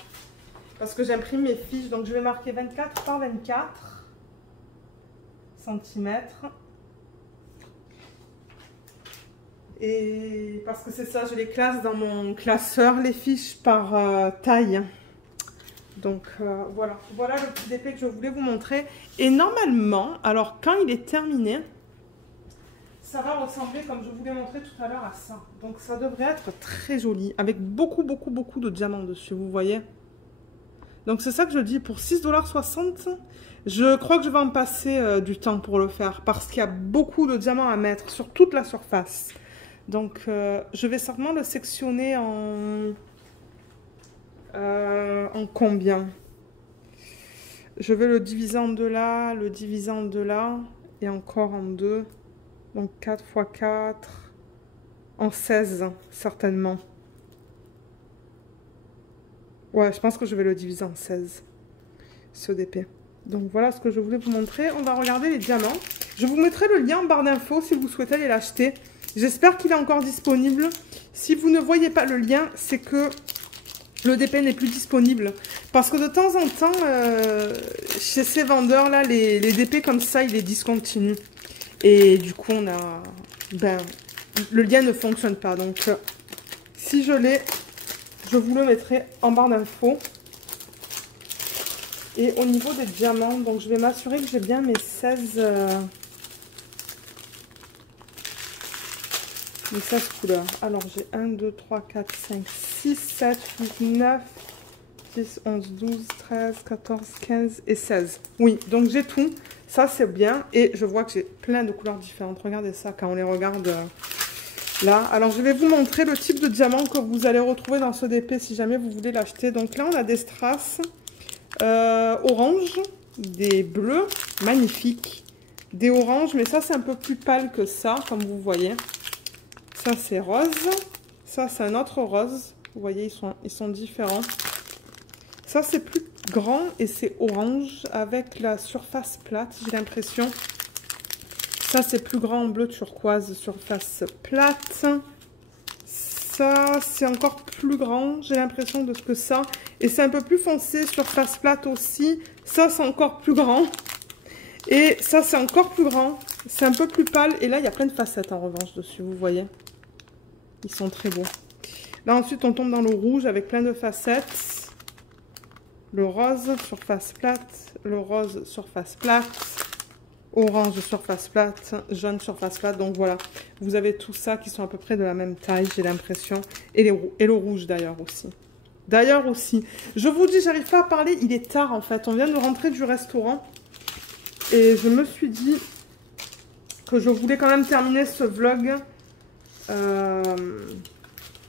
Parce que j'imprime mes fiches. Donc, je vais marquer 24 par 24 centimètres. Et parce que c'est ça, je les classe dans mon classeur, les fiches par taille. Donc, voilà. Voilà le petit épée que je voulais vous montrer. Et normalement, alors, quand il est terminé... ça va ressembler, comme je vous l'ai montré tout à l'heure, à ça. Donc ça devrait être très joli, avec beaucoup de diamants dessus, vous voyez. Donc c'est ça que je dis, pour 6,60 $, je crois que je vais en passer du temps pour le faire, parce qu'il y a beaucoup de diamants à mettre sur toute la surface. Donc je vais certainement le sectionner en combien? Je vais le diviser en deux là, le diviser en deux là, et encore en deux. Donc 4 x 4, en 16, certainement. Ouais, je pense que je vais le diviser en 16, ce DP. Donc voilà ce que je voulais vous montrer. On va regarder les diamants. Je vous mettrai le lien en barre d'infos si vous souhaitez aller l'acheter. J'espère qu'il est encore disponible. Si vous ne voyez pas le lien, c'est que le DP n'est plus disponible. Parce que de temps en temps, chez ces vendeurs-là, les DP comme ça, ils les discontinuent. Et du coup, on a... Ben, le lien ne fonctionne pas. Donc, si je l'ai, je vous le mettrai en barre d'infos. Et au niveau des diamants, donc je vais m'assurer que j'ai bien mes 16... mes 16 couleurs. Alors, j'ai 1, 2, 3, 4, 5, 6, 7, 8, 9, 10, 11, 12, 13, 14, 15 et 16. Oui, donc j'ai tout. Ça, c'est bien. Et je vois que j'ai plein de couleurs différentes. Regardez ça quand on les regarde là. Alors, je vais vous montrer le type de diamant que vous allez retrouver dans ce DP si jamais vous voulez l'acheter. Donc là, on a des strass orange, des bleus, magnifiques. Des oranges, mais ça, c'est un peu plus pâle que ça, comme vous voyez. Ça, c'est rose. Ça, c'est un autre rose. Vous voyez, ils sont différents. Ça, c'est plus grand et c'est orange avec la surface plate, j'ai l'impression. Ça, c'est plus grand en bleu turquoise, surface plate. Ça, c'est encore plus grand, j'ai l'impression de ce que ça. Et c'est un peu plus foncé, surface plate aussi. Ça, c'est encore plus grand. Et ça, c'est encore plus grand. C'est un peu plus pâle. Et là, il y a plein de facettes en revanche dessus, vous voyez. Ils sont très beaux. Là, ensuite, on tombe dans le rouge avec plein de facettes. Le rose, surface plate. Le rose, surface plate. Orange, surface plate. Jaune, surface plate. Donc, voilà. Vous avez tout ça qui sont à peu près de la même taille, j'ai l'impression. Et le rouge, d'ailleurs, aussi. D'ailleurs, aussi. Je vous dis, j'arrive pas à parler. Il est tard, en fait. On vient de rentrer du restaurant. Et je me suis dit que je voulais quand même terminer ce vlog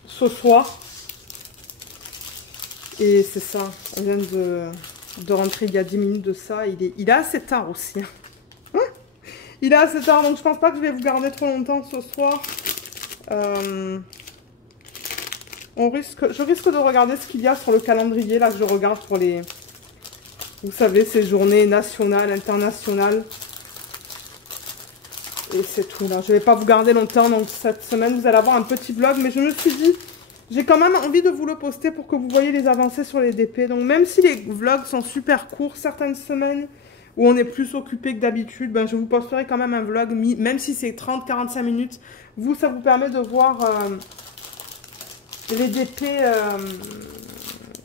ce soir. Et c'est ça, on vient de rentrer il y a 10 minutes de ça. Il est assez tard aussi. Il est assez tard, donc je pense pas que je vais vous garder trop longtemps ce soir. Je risque de regarder ce qu'il y a sur le calendrier, là, que je regarde pour les... Vous savez, ces journées nationales, internationales. Et c'est tout là. Je vais pas vous garder longtemps. Donc cette semaine, vous allez avoir un petit vlog. Mais je me suis dit, j'ai quand même envie de vous le poster pour que vous voyez les avancées sur les DP. Donc même si les vlogs sont super courts certaines semaines, où on est plus occupé que d'habitude, ben, je vous posterai quand même un vlog, même si c'est 30-45 minutes. Vous, ça vous permet de voir les DP,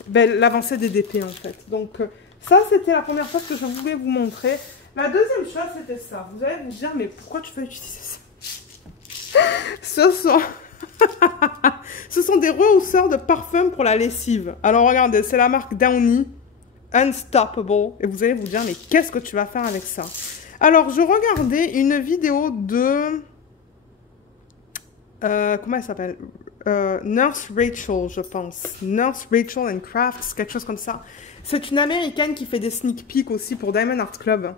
ben, l'avancée des DP en fait. Donc ça, c'était la première chose que je voulais vous montrer. La deuxième chose, c'était ça. Vous allez vous dire, mais pourquoi tu veux utiliser ça? Ce sont des rehausseurs de parfum pour la lessive. Alors regardez, c'est la marque Downy Unstoppable. Et vous allez vous dire, mais qu'est-ce que tu vas faire avec ça? Alors, je regardais une vidéo de... comment elle s'appelle? Nurse Rachel, je pense. Nurse Rachel and Crafts, quelque chose comme ça. C'est une américaine qui fait des sneak peeks aussi pour Diamond Art Club.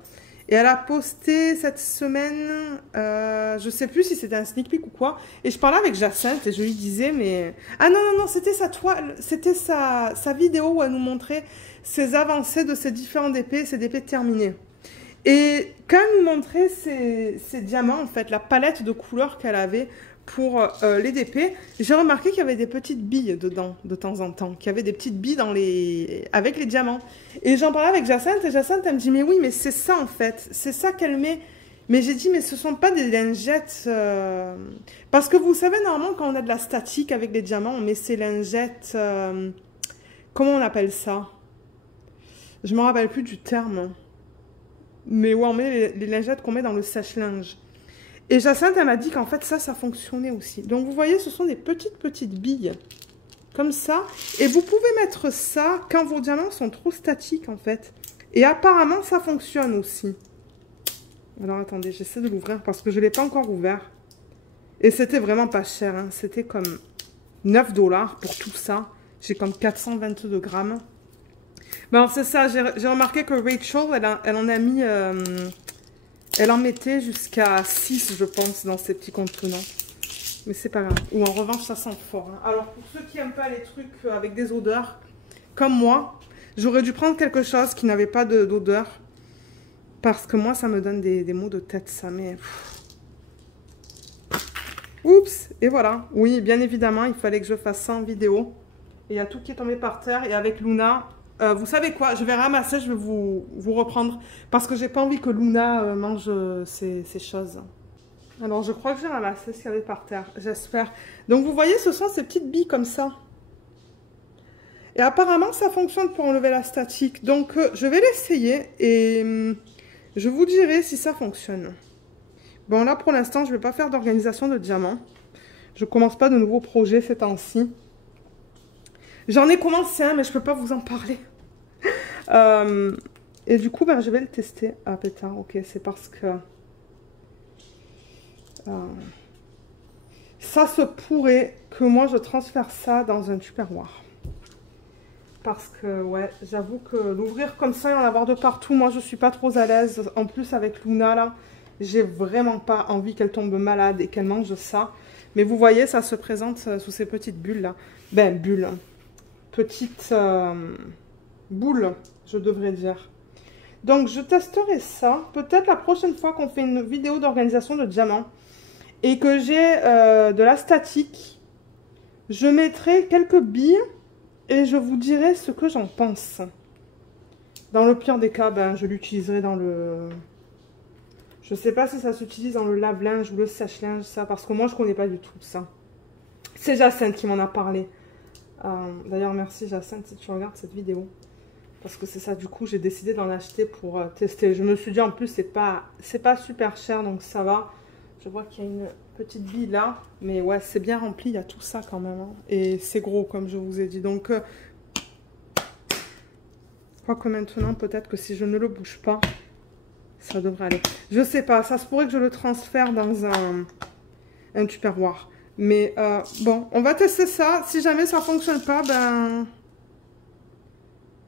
Et elle a posté cette semaine, je sais plus si c'était un sneak peek ou quoi. Et je parlais avec Jacinthe et je lui disais, mais... Ah non, non, non, c'était sa toile, c'était sa vidéo où elle nous montrait ses avancées de ses différents DP, ses DP terminés. Et quand elle nous montrait ses diamants, en fait, la palette de couleurs qu'elle avait pour les DP, j'ai remarqué qu'il y avait des petites billes dedans de temps en temps, qu'il y avait des petites billes avec les diamants. Et j'en parlais avec Jacinthe et Jacinthe elle me dit mais oui mais c'est ça en fait, c'est ça qu'elle met. Mais j'ai dit mais ce sont pas des lingettes parce que vous savez normalement quand on a de la statique avec les diamants on met ces lingettes comment on appelle ça? Je me rappelle plus du terme. Mais ouais on met les lingettes qu'on met dans le sèche-linge. Et Jacinthe, elle m'a dit qu'en fait, ça fonctionnait aussi. Donc, vous voyez, ce sont des petites billes. Comme ça. Et vous pouvez mettre ça quand vos diamants sont trop statiques, en fait. Et apparemment, ça fonctionne aussi. Alors, attendez, j'essaie de l'ouvrir parce que je ne l'ai pas encore ouvert. Et c'était vraiment pas cher. Hein. C'était comme 9 $ pour tout ça. J'ai comme 422 grammes. Mais alors, c'est ça. J'ai remarqué que Rachel, elle en a mis... Elle en mettait jusqu'à 6, je pense, dans ces petits contenants. Mais c'est pas grave. Ou en revanche, ça sent fort. Hein. Alors, pour ceux qui n'aiment pas les trucs avec des odeurs, comme moi, j'aurais dû prendre quelque chose qui n'avait pas d'odeur. Parce que moi, ça me donne des maux de tête, ça. Mais... Oups! Et voilà. Oui, bien évidemment, il fallait que je fasse ça en vidéo. Et il y a tout qui est tombé par terre. Et avec Luna... vous savez quoi, je vais ramasser, je vais vous reprendre parce que j'ai pas envie que Luna mange ces choses. Alors je crois que j'ai ramassé ce qu'il y avait par terre, j'espère. Donc vous voyez, ce sont ces petites billes comme ça. Et apparemment ça fonctionne pour enlever la statique. Donc je vais l'essayer et je vous dirai si ça fonctionne. Bon là pour l'instant je vais pas faire d'organisation de diamants. Je commence pas de nouveaux projets ces temps-ci. J'en ai commencé un, mais je peux pas vous en parler. Et du coup, ben, je vais le tester. Ah, pétard, ok, c'est parce que... ça se pourrait que moi, je transfère ça dans un tupperware. Parce que, ouais, j'avoue que l'ouvrir comme ça et en avoir de partout, moi, je suis pas trop à l'aise. En plus, avec Luna, là, j'ai vraiment pas envie qu'elle tombe malade et qu'elle mange ça. Mais vous voyez, ça se présente sous ces petites bulles, là. Ben, bulles. Petite boule, je devrais dire. Donc, je testerai ça. Peut-être la prochaine fois qu'on fait une vidéo d'organisation de diamants et que j'ai de la statique, je mettrai quelques billes et je vous dirai ce que j'en pense. Dans le pire des cas, ben, je l'utiliserai dans le... Je sais pas si ça s'utilise dans le lave-linge ou le sèche-linge, ça, parce que moi, je connais pas du tout ça. C'est Jacinthe qui m'en a parlé. D'ailleurs, merci Jacinthe si tu regardes cette vidéo. Parce que c'est ça, du coup, j'ai décidé d'en acheter pour tester. Je me suis dit, en plus, c'est pas super cher, donc ça va. Je vois qu'il y a une petite bille là. Mais ouais, c'est bien rempli, il y a tout ça quand même. Hein. Et c'est gros, comme je vous ai dit. Donc, je crois que maintenant, peut-être que si je ne le bouge pas, ça devrait aller. Je sais pas, ça se pourrait que je le transfère dans un tupperware. Mais bon, on va tester ça. Si jamais ça fonctionne pas, ben...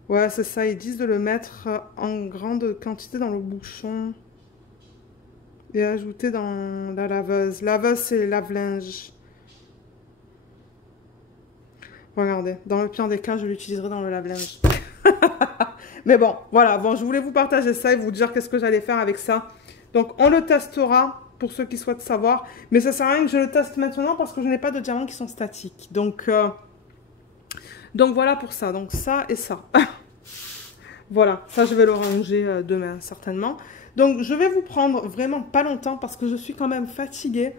Ouais, c'est ça. Ils disent de le mettre en grande quantité dans le bouchon. Et ajouter dans la laveuse. Laveuse, c'est lave-linge. Regardez. Dans le pire des cas, je l'utiliserai dans le lave-linge. Mais bon, voilà. Bon, je voulais vous partager ça et vous dire qu'est-ce que j'allais faire avec ça. Donc, on le testera. pour ceux qui souhaitent savoir. Mais ça sert à rien que je le teste maintenant parce que je n'ai pas de diamants qui sont statiques. Donc voilà pour ça. Donc ça et ça. Voilà, ça je vais le ranger demain certainement. Donc je vais vous prendre vraiment pas longtemps parce que je suis quand même fatiguée.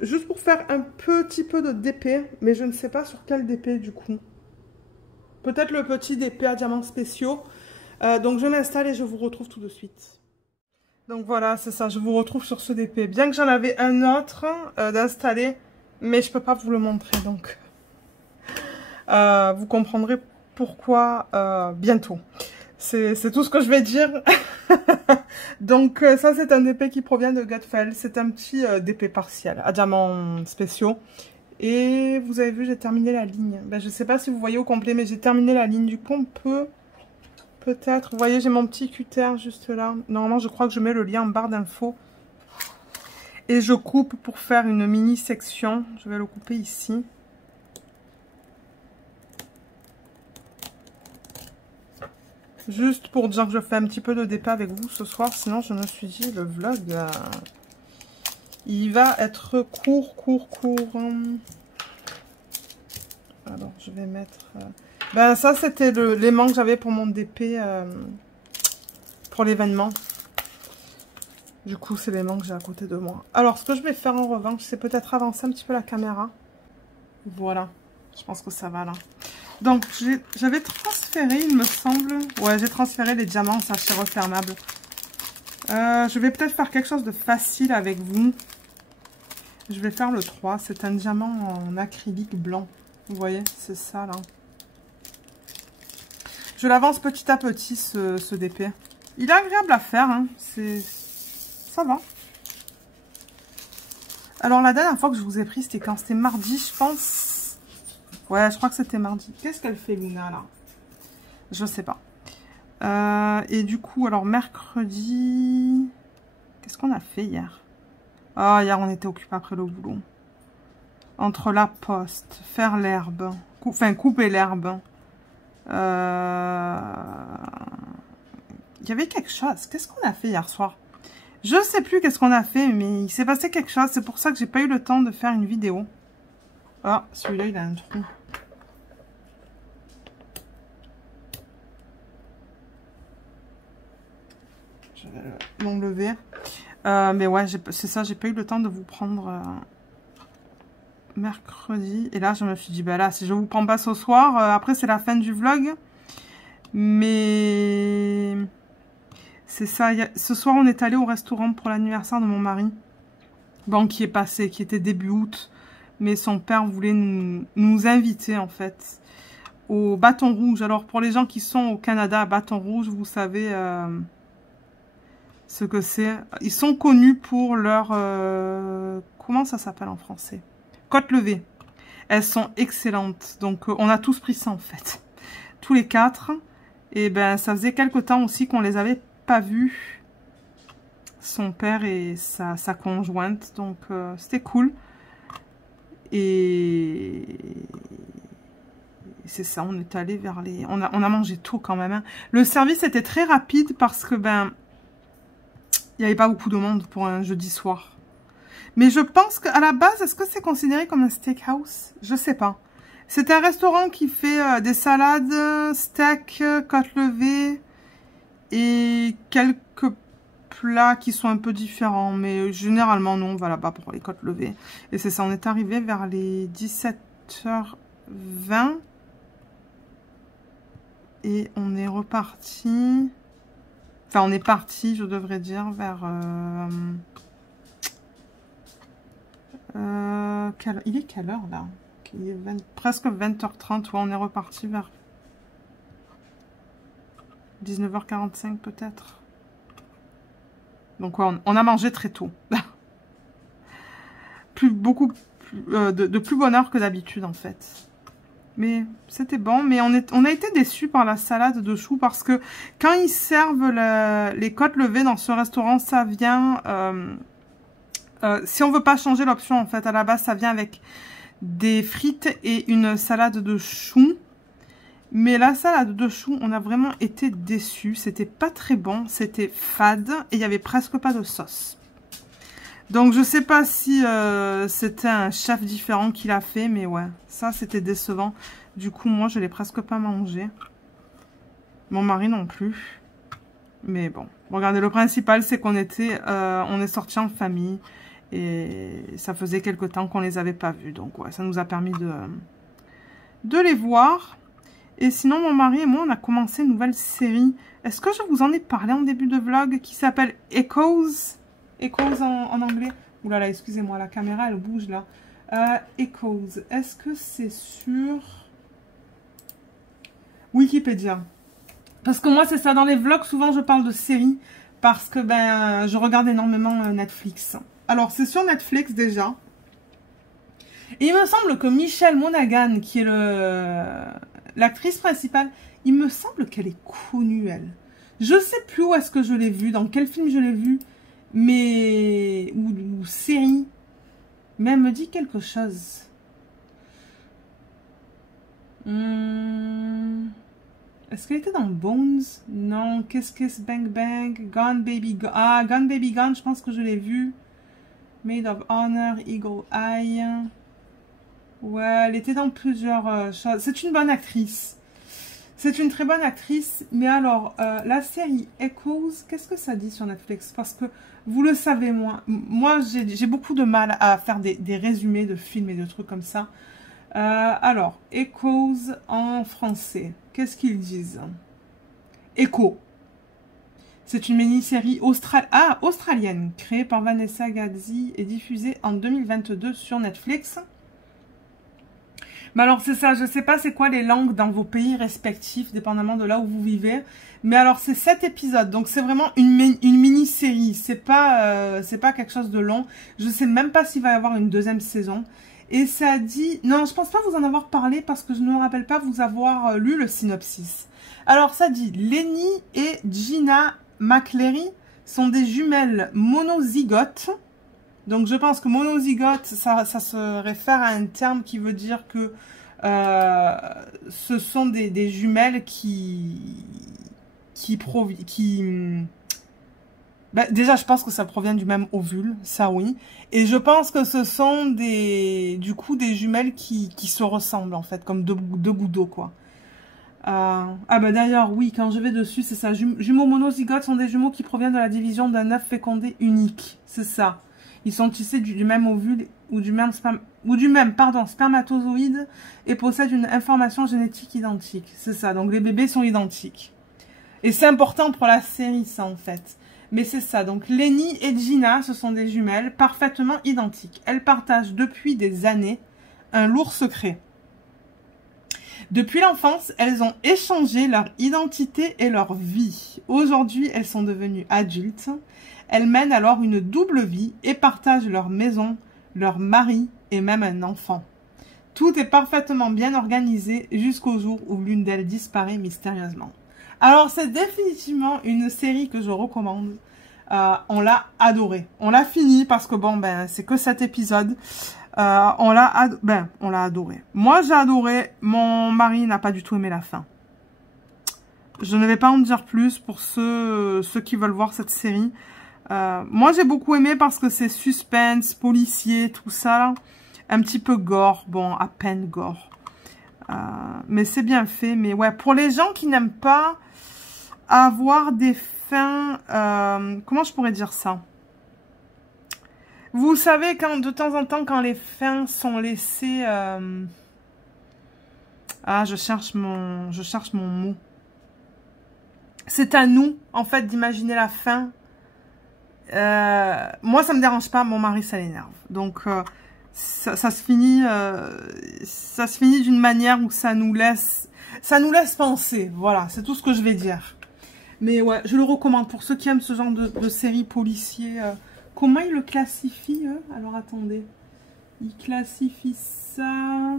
Juste pour faire un petit peu de DP, mais je ne sais pas sur quel DP du coup. Peut-être le petit DP à diamants spéciaux. Donc je m'installe et je vous retrouve tout de suite. Donc voilà, c'est ça, je vous retrouve sur ce DP. Bien que j'en avais un autre d'installer, mais je ne peux pas vous le montrer. Donc vous comprendrez pourquoi bientôt. C'est tout ce que je vais dire. Donc ça c'est un DP qui provient de Gutfeld. C'est un petit DP partiel à diamants spéciaux. Et vous avez vu, j'ai terminé la ligne. Ben, je ne sais pas si vous voyez au complet, mais j'ai terminé la ligne. Du coup, on peut peut-être... Vous voyez, j'ai mon petit cutter juste là. Normalement, je crois que je mets le lien en barre d'infos. Et je coupe pour faire une mini section. Je vais le couper ici. Juste pour dire que je fais un petit peu de DP avec vous ce soir. Sinon, je me suis dit, le vlog, il va être court. Alors, je vais mettre... Ben, ça, c'était l'aimant que j'avais pour mon DP pour l'événement. Du coup, c'est l'aimant que j'ai à côté de moi. Alors, ce que je vais faire en revanche, c'est peut-être avancer un petit peu la caméra. Voilà. Je pense que ça va, là. Donc, j'avais transféré, il me semble... Ouais, j'ai transféré les diamants en sachet refermable. Je vais peut-être faire quelque chose de facile avec vous. Je vais faire le 3. C'est un diamant en acrylique blanc. Vous voyez, c'est ça, là. Je l'avance petit à petit, ce DP. Il est agréable à faire, hein. Ça va. Alors, la dernière fois que je vous ai pris, c'était quand? C'était mardi, je pense. Ouais, je crois que c'était mardi. Qu'est-ce qu'elle fait, Luna, là? Je sais pas. Et du coup, alors, mercredi... Qu'est-ce qu'on a fait hier? Ah, hier, on était occupé après le boulot. Entre la poste, faire l'herbe, enfin, couper l'herbe. Il y avait quelque chose. Qu'est-ce qu'on a fait hier soir? Je sais plus qu'est-ce qu'on a fait, mais il s'est passé quelque chose. C'est pour ça que j'ai pas eu le temps de faire une vidéo. Ah, celui-là, il a un trou. Je vais l'enlever. Mais ouais, c'est ça, j'ai pas eu le temps de vous prendre mercredi. Et là, je me suis dit, bah là, si je vous prends pas ce soir, après, c'est la fin du vlog. Mais c'est ça. Ce soir, on est allé au restaurant pour l'anniversaire de mon mari. Bon, qui est passé, qui était début août. Mais son père voulait nous inviter, en fait, au Bâton Rouge. Alors, pour les gens qui sont au Canada, à Bâton Rouge, vous savez ce que c'est. Ils sont connus pour leur... comment ça s'appelle en français? Côte levée. Elles sont excellentes. Donc, on a tous pris ça, en fait. Tous les 4. Et ben, ça faisait quelque temps aussi qu'on les avait pas vus. Son père et sa conjointe. Donc, c'était cool. Et c'est ça, on est allé vers les... On a mangé tôt quand même. Hein. Le service était très rapide parce que, ben, il n'y avait pas beaucoup de monde pour un jeudi soir. Mais je pense qu'à la base, est-ce que c'est considéré comme un steakhouse? Je sais pas. C'est un restaurant qui fait des salades, steaks, côtes levées et quelques plats qui sont un peu différents, mais généralement non, on va là-bas pour les côtes levées. Et c'est ça, on est arrivé vers les 17h20 et on est reparti, enfin on est parti, je devrais dire, vers il est quelle heure là? Il est presque 20h30, ouais, on est reparti vers 19h45 peut-être. Donc ouais, on a mangé très tôt. De plus bonne heure que d'habitude en fait. Mais c'était bon. Mais on a été déçus par la salade de choux parce que quand ils servent les côtes levées dans ce restaurant, ça vient... si on veut pas changer l'option en fait, à la base ça vient avec des frites et une salade de choux. Mais la salade de choux, on a vraiment été déçus. C'était pas très bon, c'était fade et il y avait presque pas de sauce. Donc, je sais pas si c'était un chef différent qui l'a fait, mais ouais, ça, c'était décevant. Du coup, moi, je l'ai presque pas mangé. Mon mari non plus. Mais bon, regardez, le principal, c'est qu'on était, on est sortis en famille. Et ça faisait quelque temps qu'on les avait pas vus. Donc, ouais, ça nous a permis de les voir. Et sinon, mon mari et moi, on a commencé une nouvelle série. Est-ce que je vous en ai parlé en début de vlog, qui s'appelle Echoes? Echoes en anglais. Ouh là là, excusez-moi, la caméra, elle bouge là. Echoes. Est-ce que c'est sur Wikipédia? Parce que moi, c'est ça. Dans les vlogs, souvent, je parle de séries. Parce que, ben, je regarde énormément Netflix. Alors, c'est sur Netflix, déjà. Et il me semble que Michelle Monaghan, qui est l'actrice principale, il me semble qu'elle est connue, elle. Je sais plus où est-ce que je l'ai vue, dans quel film je l'ai vue, mais... ou série. Mais elle me dit quelque chose. Est-ce qu'elle était dans Bones? Non. Kiss Kiss Bang Bang. Gone Baby Gone. Ah, Gone Baby Gone, je pense que je l'ai vue. Maid of Honor, Eagle Eye. Ouais, elle était dans plusieurs choses. C'est une bonne actrice. C'est une très bonne actrice. Mais alors, la série Echoes, qu'est-ce que ça dit sur Netflix? Parce que, vous le savez, moi j'ai beaucoup de mal à faire des résumés de films et de trucs comme ça. Alors, Echoes en français. Qu'est-ce qu'ils disent? Echo. C'est une mini-série australienne, créée par Vanessa Gazzi et diffusée en 2022 sur Netflix. Mais alors, c'est ça, je sais pas c'est quoi les langues dans vos pays respectifs, dépendamment de là où vous vivez. Mais alors, c'est 7 épisodes, donc c'est vraiment une mini-série. C'est pas quelque chose de long. Je sais même pas s'il va y avoir une deuxième saison. Et ça dit... Non, je pense pas vous en avoir parlé parce que je ne me rappelle pas vous avoir lu le synopsis. Alors, ça dit... Lenny et Gina McCleary sont des jumelles monozygotes. Donc, je pense que monozygote, ça se réfère à un terme qui veut dire que ce sont des jumelles ben, déjà, je pense que ça provient du même ovule, ça oui. Et je pense que ce sont du coup des jumelles qui se ressemblent en fait, comme deux gouttes d'eau quoi. Ah bah d'ailleurs oui, quand je vais dessus, c'est ça. Jumeaux monozygotes sont des jumeaux qui proviennent de la division d'un œuf fécondé unique, c'est ça. Ils sont tissés du même ovule ou du même spermatozoïde et possèdent une information génétique identique, c'est ça. Donc les bébés sont identiques. Et c'est important pour la série ça en fait. Mais c'est ça, donc Lenny et Gina, ce sont des jumelles parfaitement identiques. Elles partagent depuis des années un lourd secret. Depuis l'enfance, elles ont échangé leur identité et leur vie. Aujourd'hui, elles sont devenues adultes. Elles mènent alors une double vie et partagent leur maison, leur mari et même un enfant. Tout est parfaitement bien organisé jusqu'au jour où l'une d'elles disparaît mystérieusement. Alors, c'est définitivement une série que je recommande. On l'a adorée. On l'a fini parce que, bon, ben, c'est que 7 épisodes. On l'a adoré. Moi, j'ai adoré. Mon mari n'a pas du tout aimé la fin. Je ne vais pas en dire plus pour ceux qui veulent voir cette série. Moi, j'ai beaucoup aimé parce que c'est suspense, policier, tout ça. Là. Un petit peu gore. Bon, à peine gore. Mais c'est bien fait. Mais ouais, pour les gens qui n'aiment pas avoir des fins... comment je pourrais dire ça? Vous savez, quand de temps en temps, quand les fins sont laissées... Ah, je cherche mon mot. C'est à nous, en fait, d'imaginer la fin. Moi, ça me dérange pas. Mon mari, ça l'énerve. Donc, ça se finit d'une manière où ça nous laisse penser. Voilà, c'est tout ce que je vais dire. Mais ouais, je le recommande pour ceux qui aiment ce genre de série policier. Comment ils le classifient, eux? Alors, attendez. Ils classifient ça...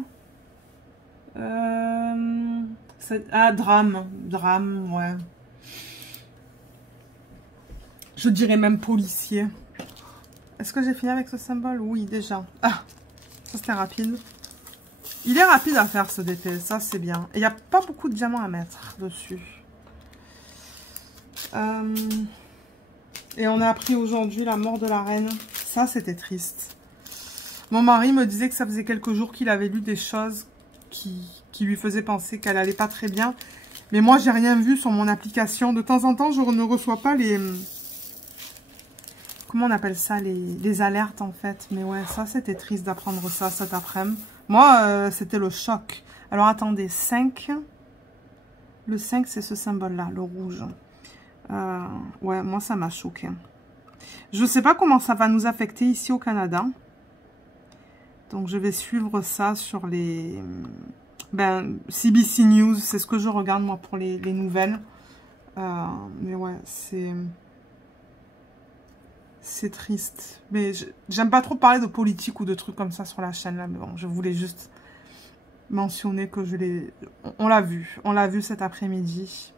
drame. Drame, ouais. Je dirais même policier. Est-ce que j'ai fini avec ce symbole? Oui, déjà. Ah, ça c'était rapide. Il est rapide à faire ce DP, ça c'est bien. Et il n'y a pas beaucoup de diamants à mettre dessus. Et on a appris aujourd'hui la mort de la reine. ça c'était triste. Mon mari me disait que ça faisait quelques jours qu'il avait lu des choses qui lui faisaient penser qu'elle allait pas très bien. Mais moi, j'ai rien vu sur mon application. De temps en temps, je ne reçois pas les... Comment on appelle ça? Les alertes, en fait. Mais ouais, ça, c'était triste d'apprendre ça cet après-midi. Moi, c'était le choc. Alors, attendez, 5. Le 5, c'est ce symbole-là, le rouge. Ouais, moi, ça m'a choqué. Je ne sais pas comment ça va nous affecter ici au Canada. Donc, je vais suivre ça sur les... Ben, CBC News, c'est ce que je regarde, moi, pour les nouvelles. Mais ouais, c'est triste. Mais j'aime pas trop parler de politique ou de trucs comme ça sur la chaîne, là. Mais bon, je voulais juste mentionner que on l'a vu. On l'a vu cet après-midi.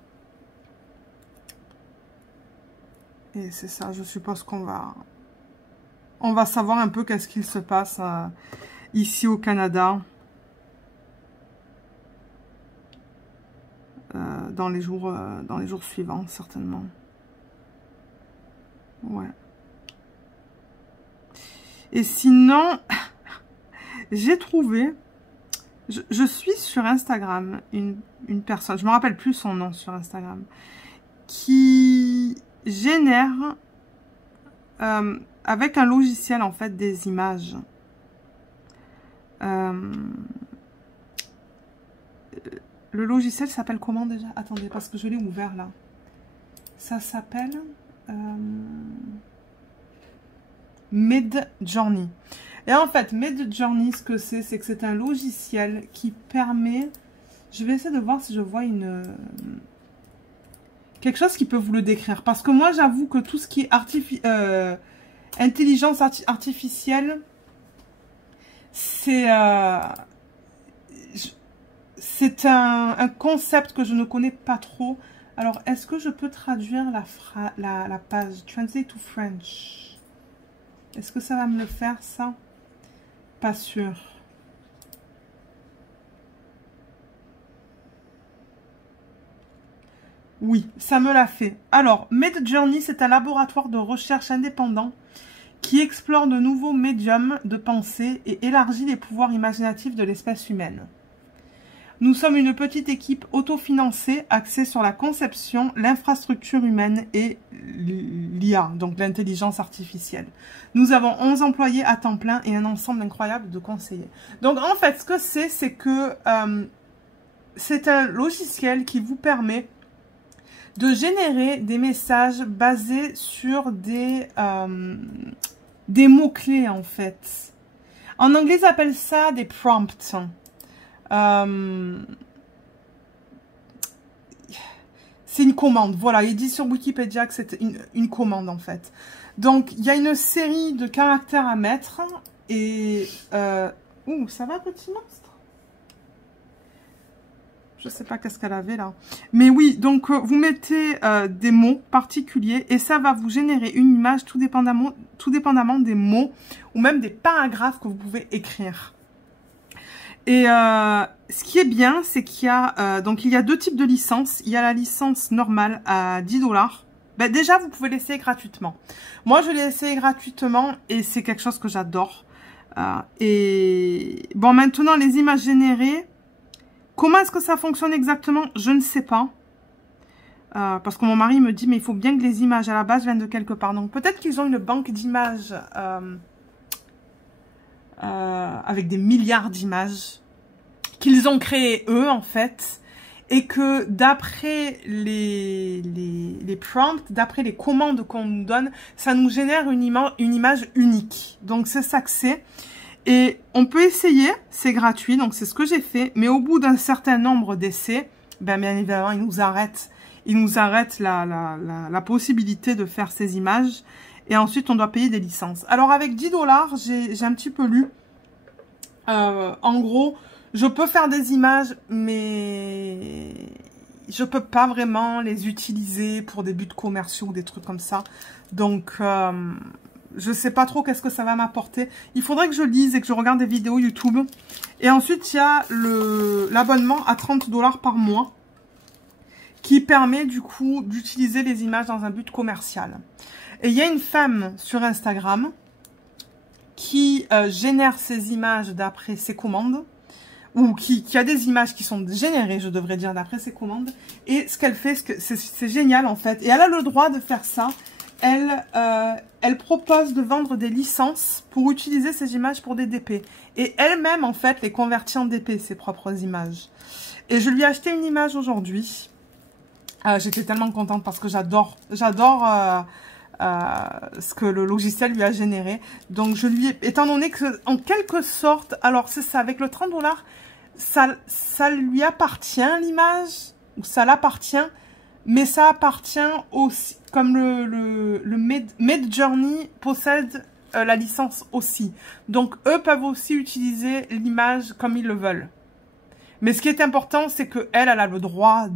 Et c'est ça, je suppose qu'on va... On va savoir un peu qu'est-ce qu'il se passe ici au Canada. Dans les jours suivants, certainement. Ouais. Et sinon, j'ai trouvé... Je suis sur Instagram, une personne, je ne me rappelle plus son nom sur Instagram, qui génère avec un logiciel, en fait, des images. Le logiciel s'appelle comment déjà? Attendez, parce que je l'ai ouvert là. Ça s'appelle Midjourney. Et en fait, Midjourney, ce que c'est que c'est un logiciel qui permet... Je vais essayer de voir si je vois quelque chose qui peut vous le décrire. Parce que moi, j'avoue que tout ce qui est intelligence artificielle, c'est... C'est un concept que je ne connais pas trop. Alors, est-ce que je peux traduire la page? Translate to French. Est-ce que ça va me le faire, ça? Pas sûr. Oui, ça me l'a fait. Alors, Midjourney, c'est un laboratoire de recherche indépendant qui explore de nouveaux médiums de pensée et élargit les pouvoirs imaginatifs de l'espèce humaine. Nous sommes une petite équipe autofinancée axée sur la conception, l'infrastructure humaine et l'IA, donc l'intelligence artificielle. Nous avons 11 employés à temps plein et un ensemble incroyable de conseillers. Donc en fait, ce que c'est que c'est un logiciel qui vous permet de générer des messages basés sur des mots-clés en fait. En anglais, ils appellent ça des prompts. C'est une commande, voilà, il dit sur Wikipédia que c'est une commande en fait. Donc il y a une série de caractères à mettre et ouh, ça va petit monstre? Je sais pas qu'est-ce qu'elle avait là. Mais oui, donc vous mettez des mots particuliers et ça va vous générer une image tout dépendamment des mots ou même des paragraphes que vous pouvez écrire. Et ce qui est bien, c'est qu'il y a donc il y a deux types de licences. Il y a la licence normale à 10 $. Ben, déjà, vous pouvez l'essayer gratuitement. Moi, je l'ai essayé gratuitement et c'est quelque chose que j'adore. Et bon, maintenant, les images générées, comment est-ce que ça fonctionne exactement? Je ne sais pas. Parce que mon mari me dit, mais il faut bien que les images à la base viennent de quelque part. Donc, peut-être qu'ils ont une banque d'images... avec des milliards d'images qu'ils ont créées eux en fait et que d'après les prompts, d'après les commandes qu'on nous donne, ça nous génère une image unique. Donc c'est ça que c'est. Et on peut essayer, c'est gratuit, donc c'est ce que j'ai fait, mais au bout d'un certain nombre d'essais, ben, bien évidemment ils nous arrêtent la possibilité de faire ces images. Et ensuite, on doit payer des licences. Alors, avec 10 $, j'ai un petit peu lu. En gros, je peux faire des images, mais je peux pas vraiment les utiliser pour des buts commerciaux ou des trucs comme ça. Donc, je sais pas trop qu'est-ce que ça va m'apporter. Il faudrait que je lise et que je regarde des vidéos YouTube. Et ensuite, il y a l'abonnement à 30 $ par mois qui permet du coup d'utiliser les images dans un but commercial. Et il y a une femme sur Instagram qui génère ses images d'après ses commandes, ou qui a des images qui sont générées, je devrais dire, d'après ses commandes. Et ce qu'elle fait, c'est génial en fait. Et elle a le droit de faire ça. Elle propose de vendre des licences pour utiliser ces images pour des DP. Et elle-même, en fait, les convertit en DP, ses propres images. Et je lui ai acheté une image aujourd'hui. J'étais tellement contente parce que j'adore ce que le logiciel lui a généré. Donc, je lui ai, étant donné que, en quelque sorte, alors c'est ça, avec le 30 $, ça lui appartient, l'image, ou ça l'appartient, mais ça appartient aussi, comme le Midjourney possède la licence aussi. Donc, eux peuvent aussi utiliser l'image comme ils le veulent. Mais ce qui est important, c'est qu'elle a le droit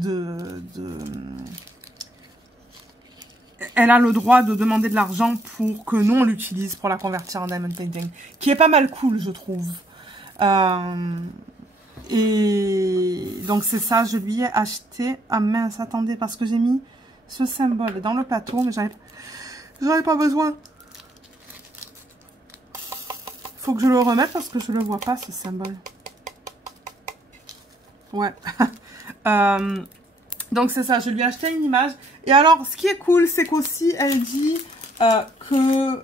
elle a le droit de demander de l'argent pour que nous, on l'utilise pour la convertir en diamond painting. Qui est pas mal cool, je trouve. Et donc, c'est ça, je lui ai acheté. Ah mince, attendez, parce que j'ai mis ce symbole dans le plateau, mais j'en ai pas besoin. Faut que je le remette parce que je le vois pas, ce symbole. Ouais. Donc, c'est ça, je lui ai acheté une image. Et alors, ce qui est cool, c'est qu'aussi, elle dit que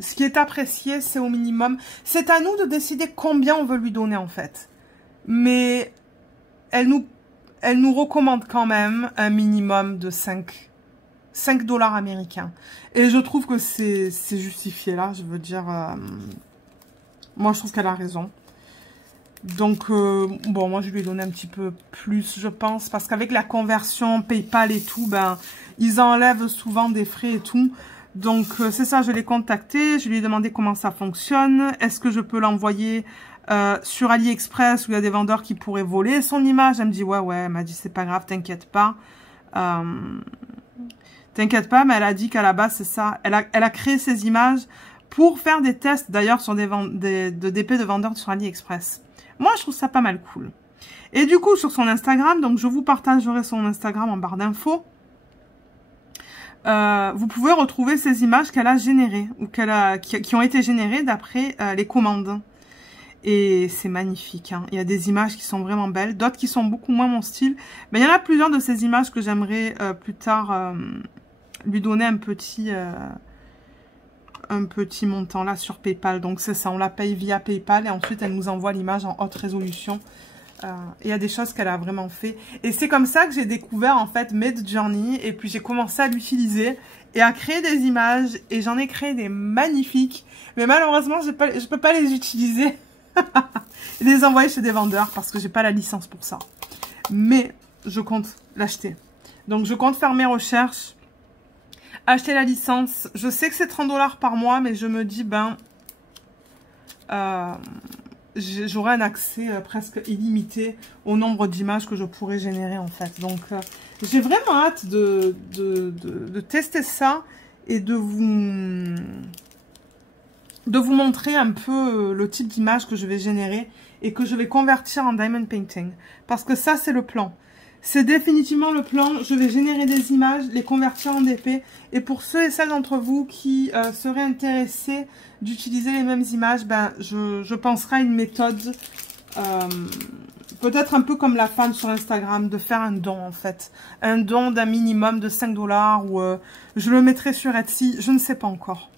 ce qui est apprécié, c'est au minimum. C'est à nous de décider combien on veut lui donner, en fait. Mais elle nous recommande quand même un minimum de 5 $ américains. Et je trouve que c'est justifié, là. Je veux dire, moi, je trouve qu'elle a raison. Donc, bon, moi, je lui ai donné un petit peu plus, je pense. Parce qu'avec la conversion PayPal et tout, ben, ils enlèvent souvent des frais et tout. Donc, c'est ça, je l'ai contacté. Je lui ai demandé comment ça fonctionne. Est-ce que je peux l'envoyer sur AliExpress où il y a des vendeurs qui pourraient voler son image? Elle me dit, ouais. Elle m'a dit, c'est pas grave, t'inquiète pas. T'inquiète pas, mais elle a dit qu'à la base, c'est ça. Elle a créé ces images pour faire des tests, d'ailleurs, sur de DP de vendeurs sur AliExpress. Moi, je trouve ça pas mal cool. Et du coup, sur son Instagram, donc je vous partagerai son Instagram en barre d'infos. Vous pouvez retrouver ces images qu'elle a générées ou qui ont été générées d'après les commandes. Et c'est magnifique. Hein. Il y a des images qui sont vraiment belles, d'autres qui sont beaucoup moins mon style. Mais il y en a plusieurs de ces images que j'aimerais plus tard lui donner un petit montant là sur PayPal. Donc c'est ça, on la paye via PayPal et ensuite elle nous envoie l'image en haute résolution. Il y a des choses qu'elle a vraiment fait. Et c'est comme ça que j'ai découvert en fait Midjourney et puis j'ai commencé à l'utiliser et à créer des images et j'en ai créé des magnifiques. Mais malheureusement, je peux pas les utiliser et les envoyer chez des vendeurs parce que j'ai pas la licence pour ça. Mais je compte l'acheter. Donc je compte faire mes recherches, acheter la licence. Je sais que c'est 30 $ par mois, mais je me dis, ben, j'aurai un accès presque illimité au nombre d'images que je pourrais générer, en fait. Donc, j'ai vraiment hâte de tester ça et de vous montrer un peu le type d'image que je vais générer et que je vais convertir en diamond painting. Parce que ça, c'est le plan. C'est définitivement le plan. Je vais générer des images, les convertir en DP. Et pour ceux et celles d'entre vous qui seraient intéressés d'utiliser les mêmes images, ben, je penserai à une méthode, peut-être un peu comme la femme sur Instagram, de faire un don en fait. Un don d'un minimum de 5 $ ou je le mettrai sur Etsy. Je ne sais pas encore.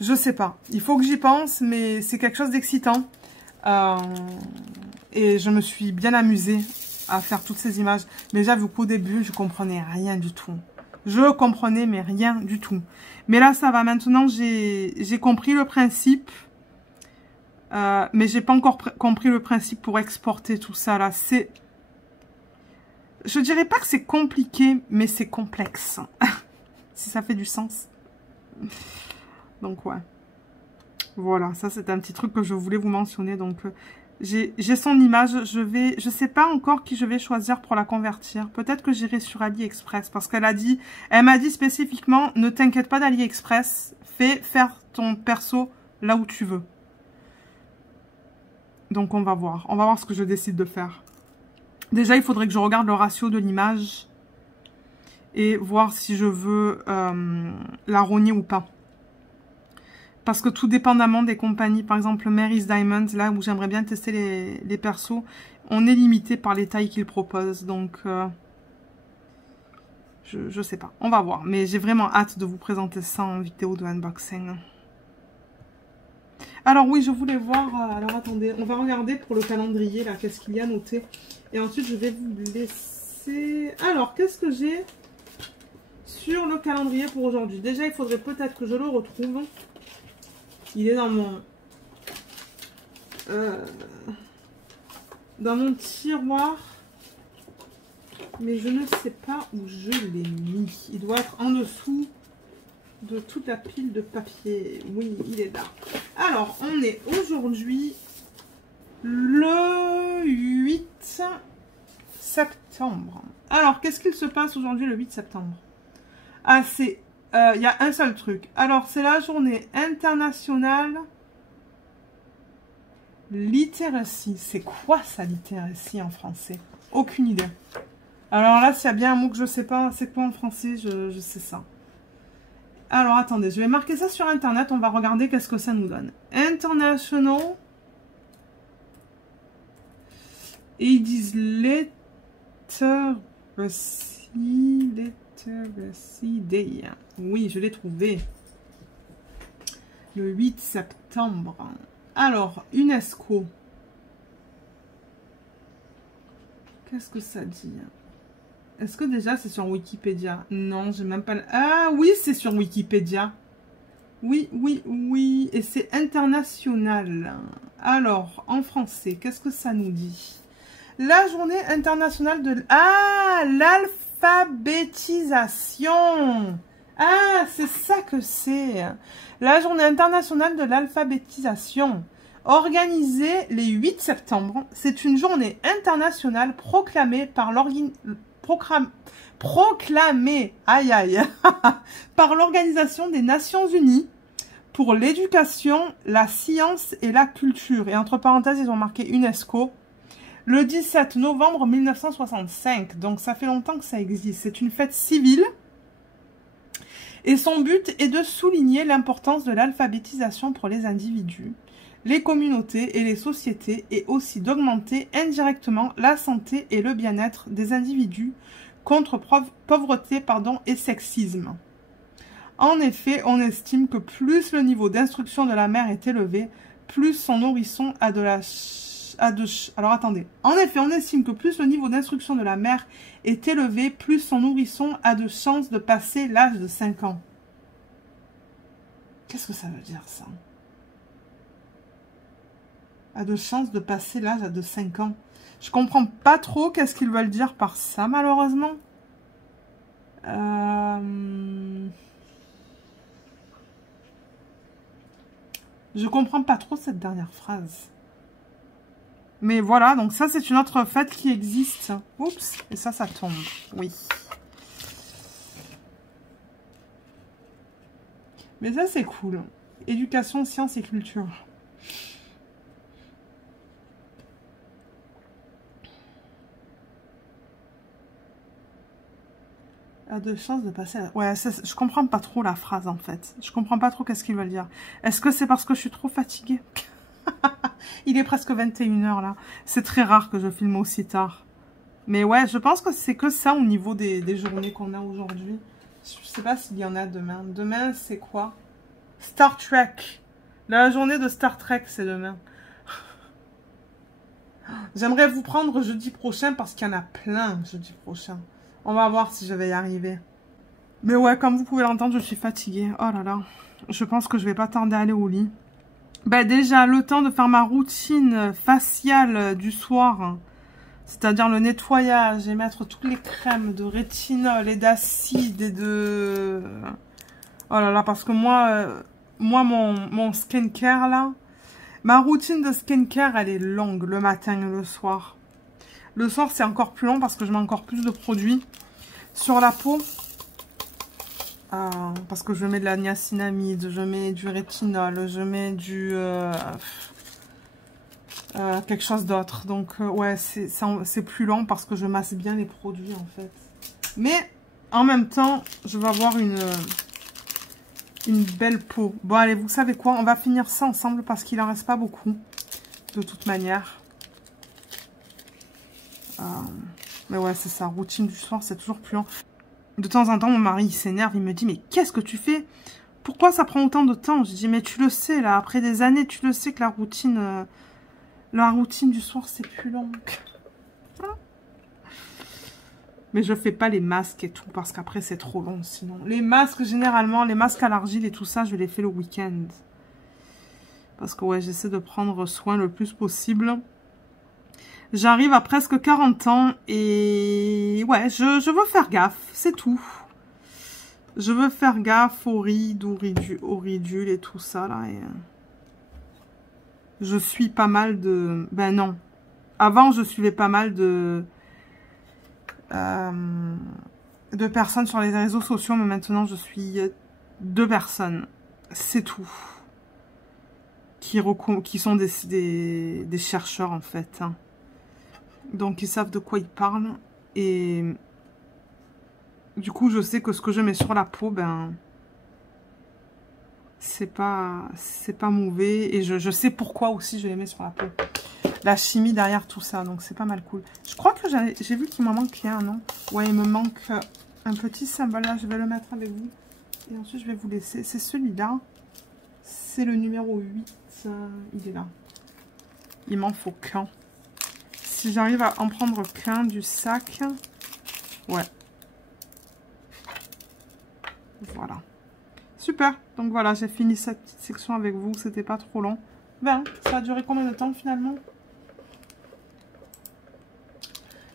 Je sais pas. Il faut que j'y pense, mais c'est quelque chose d'excitant. Et je me suis bien amusée à faire toutes ces images. Mais j'avoue qu'au début, je comprenais rien du tout. Je comprenais, mais rien du tout. Mais là, ça va. Maintenant, j'ai compris le principe. Mais j'ai pas encore compris le principe pour exporter tout ça, là. C'est... Je dirais pas que c'est compliqué, mais c'est complexe. Si ça fait du sens. Donc, ouais. Voilà, ça, c'est un petit truc que je voulais vous mentionner. Donc, j'ai son image. Je sais pas encore qui je vais choisir pour la convertir. Peut-être que j'irai sur AliExpress parce qu'elle m'a dit spécifiquement, ne t'inquiète pas d'AliExpress, fais faire ton perso là où tu veux. Donc, on va voir. On va voir ce que je décide de faire. Déjà, il faudrait que je regarde le ratio de l'image et voir si je veux la rogner ou pas. Parce que tout dépendamment des compagnies, par exemple Mary's Diamonds, là où j'aimerais bien tester les persos, on est limité par les tailles qu'ils proposent. Donc, je sais pas. On va voir. Mais j'ai vraiment hâte de vous présenter ça en vidéo de unboxing. Alors oui, je voulais voir... alors attendez, on va regarder pour le calendrier, là, qu'est-ce qu'il y a noté. Et ensuite, je vais vous laisser... Alors, qu'est-ce que j'ai sur le calendrier pour aujourd'hui? Déjà, il faudrait peut-être que je le retrouve. Il est dans mon tiroir. Mais je ne sais pas où je l'ai mis. Il doit être en dessous de toute la pile de papier. Oui, il est là. Alors, on est aujourd'hui le 8 septembre. Alors, qu'est-ce qu'il se passe aujourd'hui le 8 septembre? Ah, c'est... il y a un seul truc. Alors, c'est la journée internationale littératie. C'est quoi ça, littératie en français? Aucune idée. Alors là, s'il y a bien un mot que je sais pas, c'est quoi en français? Je sais ça. Alors, attendez, je vais marquer ça sur Internet. On va regarder qu'est-ce que ça nous donne. International. Et ils disent Literacy Day. Oui, je l'ai trouvé. Le 8 septembre. Alors, UNESCO. Qu'est-ce que ça dit? Est-ce que déjà c'est sur Wikipédia? Non, j'ai même pas... Ah oui, c'est sur Wikipédia. Oui, oui, oui. Et c'est international. Alors, en français, qu'est-ce que ça nous dit? La journée internationale de... Ah, l'alphabétisation. Ah, c'est ça que c'est. La journée internationale de l'alphabétisation. Organisée les 8 septembre, c'est une journée internationale proclamée par par l'Organisation des Nations Unies pour l'éducation, la science et la culture. Et entre parenthèses, ils ont marqué UNESCO. Le 17 novembre 1965. Donc, ça fait longtemps que ça existe. C'est une fête civile. Et son but est de souligner l'importance de l'alphabétisation pour les individus, les communautés et les sociétés, et aussi d'augmenter indirectement la santé et le bien-être des individus contre pauvreté et sexisme. En effet, on estime que plus le niveau d'instruction de la mère est élevé, plus son nourrisson a de la... Alors attendez. En effet, on estime que plus le niveau d'instruction de la mère est élevé, plus son nourrisson a de chances de passer l'âge de 5 ans. Qu'est-ce que ça veut dire, ça? A de chances de passer l'âge de 5 ans. Je comprends pas trop qu'est-ce qu'ils veulent dire par ça, malheureusement. Je comprends pas trop cette dernière phrase. Mais voilà, donc ça, c'est une autre fête qui existe. Oups, et ça tombe. Oui. Mais ça, c'est cool. Éducation, sciences et culture. A de chances de passer... Ouais, je comprends pas trop la phrase, en fait. Je comprends pas trop qu'est-ce qu'ils veulent dire. Est-ce que c'est parce que je suis trop fatiguée? Il est presque 21h, là. C'est très rare que je filme aussi tard. Mais ouais, je pense que c'est que ça au niveau des journées qu'on a aujourd'hui. Je sais pas s'il y en a demain. Demain, c'est quoi? Star Trek. La journée de Star Trek, c'est demain. J'aimerais vous prendre jeudi prochain parce qu'il y en a plein jeudi prochain. On va voir si je vais y arriver. Mais ouais, comme vous pouvez l'entendre, je suis fatiguée. Oh là là. Je pense que je vais pas tarder à aller au lit. Ben déjà, le temps de faire ma routine faciale du soir. C'est-à-dire le nettoyage et mettre toutes les crèmes de rétinol et d'acide et de... Oh là là, parce que moi mon skincare là, ma routine de skincare, elle est longue le matin et le soir. Le soir, c'est encore plus long parce que je mets encore plus de produits sur la peau. Parce que je mets de la niacinamide, je mets du rétinol, je mets du... quelque chose d'autre. Donc, ouais, c'est plus long parce que je masse bien les produits, en fait. Mais En même temps, je vais avoir une belle peau. Bon, allez, vous savez quoi? On va finir ça ensemble parce qu'il en reste pas beaucoup. De toute manière. Mais ouais, c'est ça. Routine du soir, c'est toujours plus lent. De temps en temps, mon mari s'énerve. Il me dit, mais qu'est-ce que tu fais? Pourquoi ça prend autant de temps? Je dis, mais tu le sais, là, après des années, tu le sais que la routine du soir, c'est plus long. Mais je fais pas les masques et tout, parce qu'après, c'est trop long, sinon. Les masques, généralement, les masques à l'argile et tout ça, je les fais le week-end. Parce que, ouais, j'essaie de prendre soin le plus possible. J'arrive à presque 40 ans et... ouais, je veux faire gaffe, c'est tout. Je veux faire gaffe aux rides, aux ridules et tout ça, là. Et... je suis pas mal de... ben non. Avant, je suivais pas mal de personnes sur les réseaux sociaux, mais maintenant, je suis 2 personnes. C'est tout. Qui sont des chercheurs, en fait. Hein. Donc, ils savent de quoi ils parlent. Et du coup, je sais que ce que je mets sur la peau, ben... c'est pas mauvais. Et je sais pourquoi aussi je les mets sur la peau. La chimie derrière tout ça. Donc, c'est pas mal cool. Je crois que j'ai vu qu'il m'en manquait un, non? Ouais, il me manque un petit symbole. Là, je vais le mettre avec vous. Et ensuite, je vais vous laisser. C'est celui-là. C'est le numéro 8. Il est là. Il m'en faut qu'un. Si j'arrive à en prendre qu'un du sac. Ouais. Voilà. Super. Donc voilà, j'ai fini cette petite section avec vous. C'était pas trop long. Ben, ça a duré combien de temps finalement?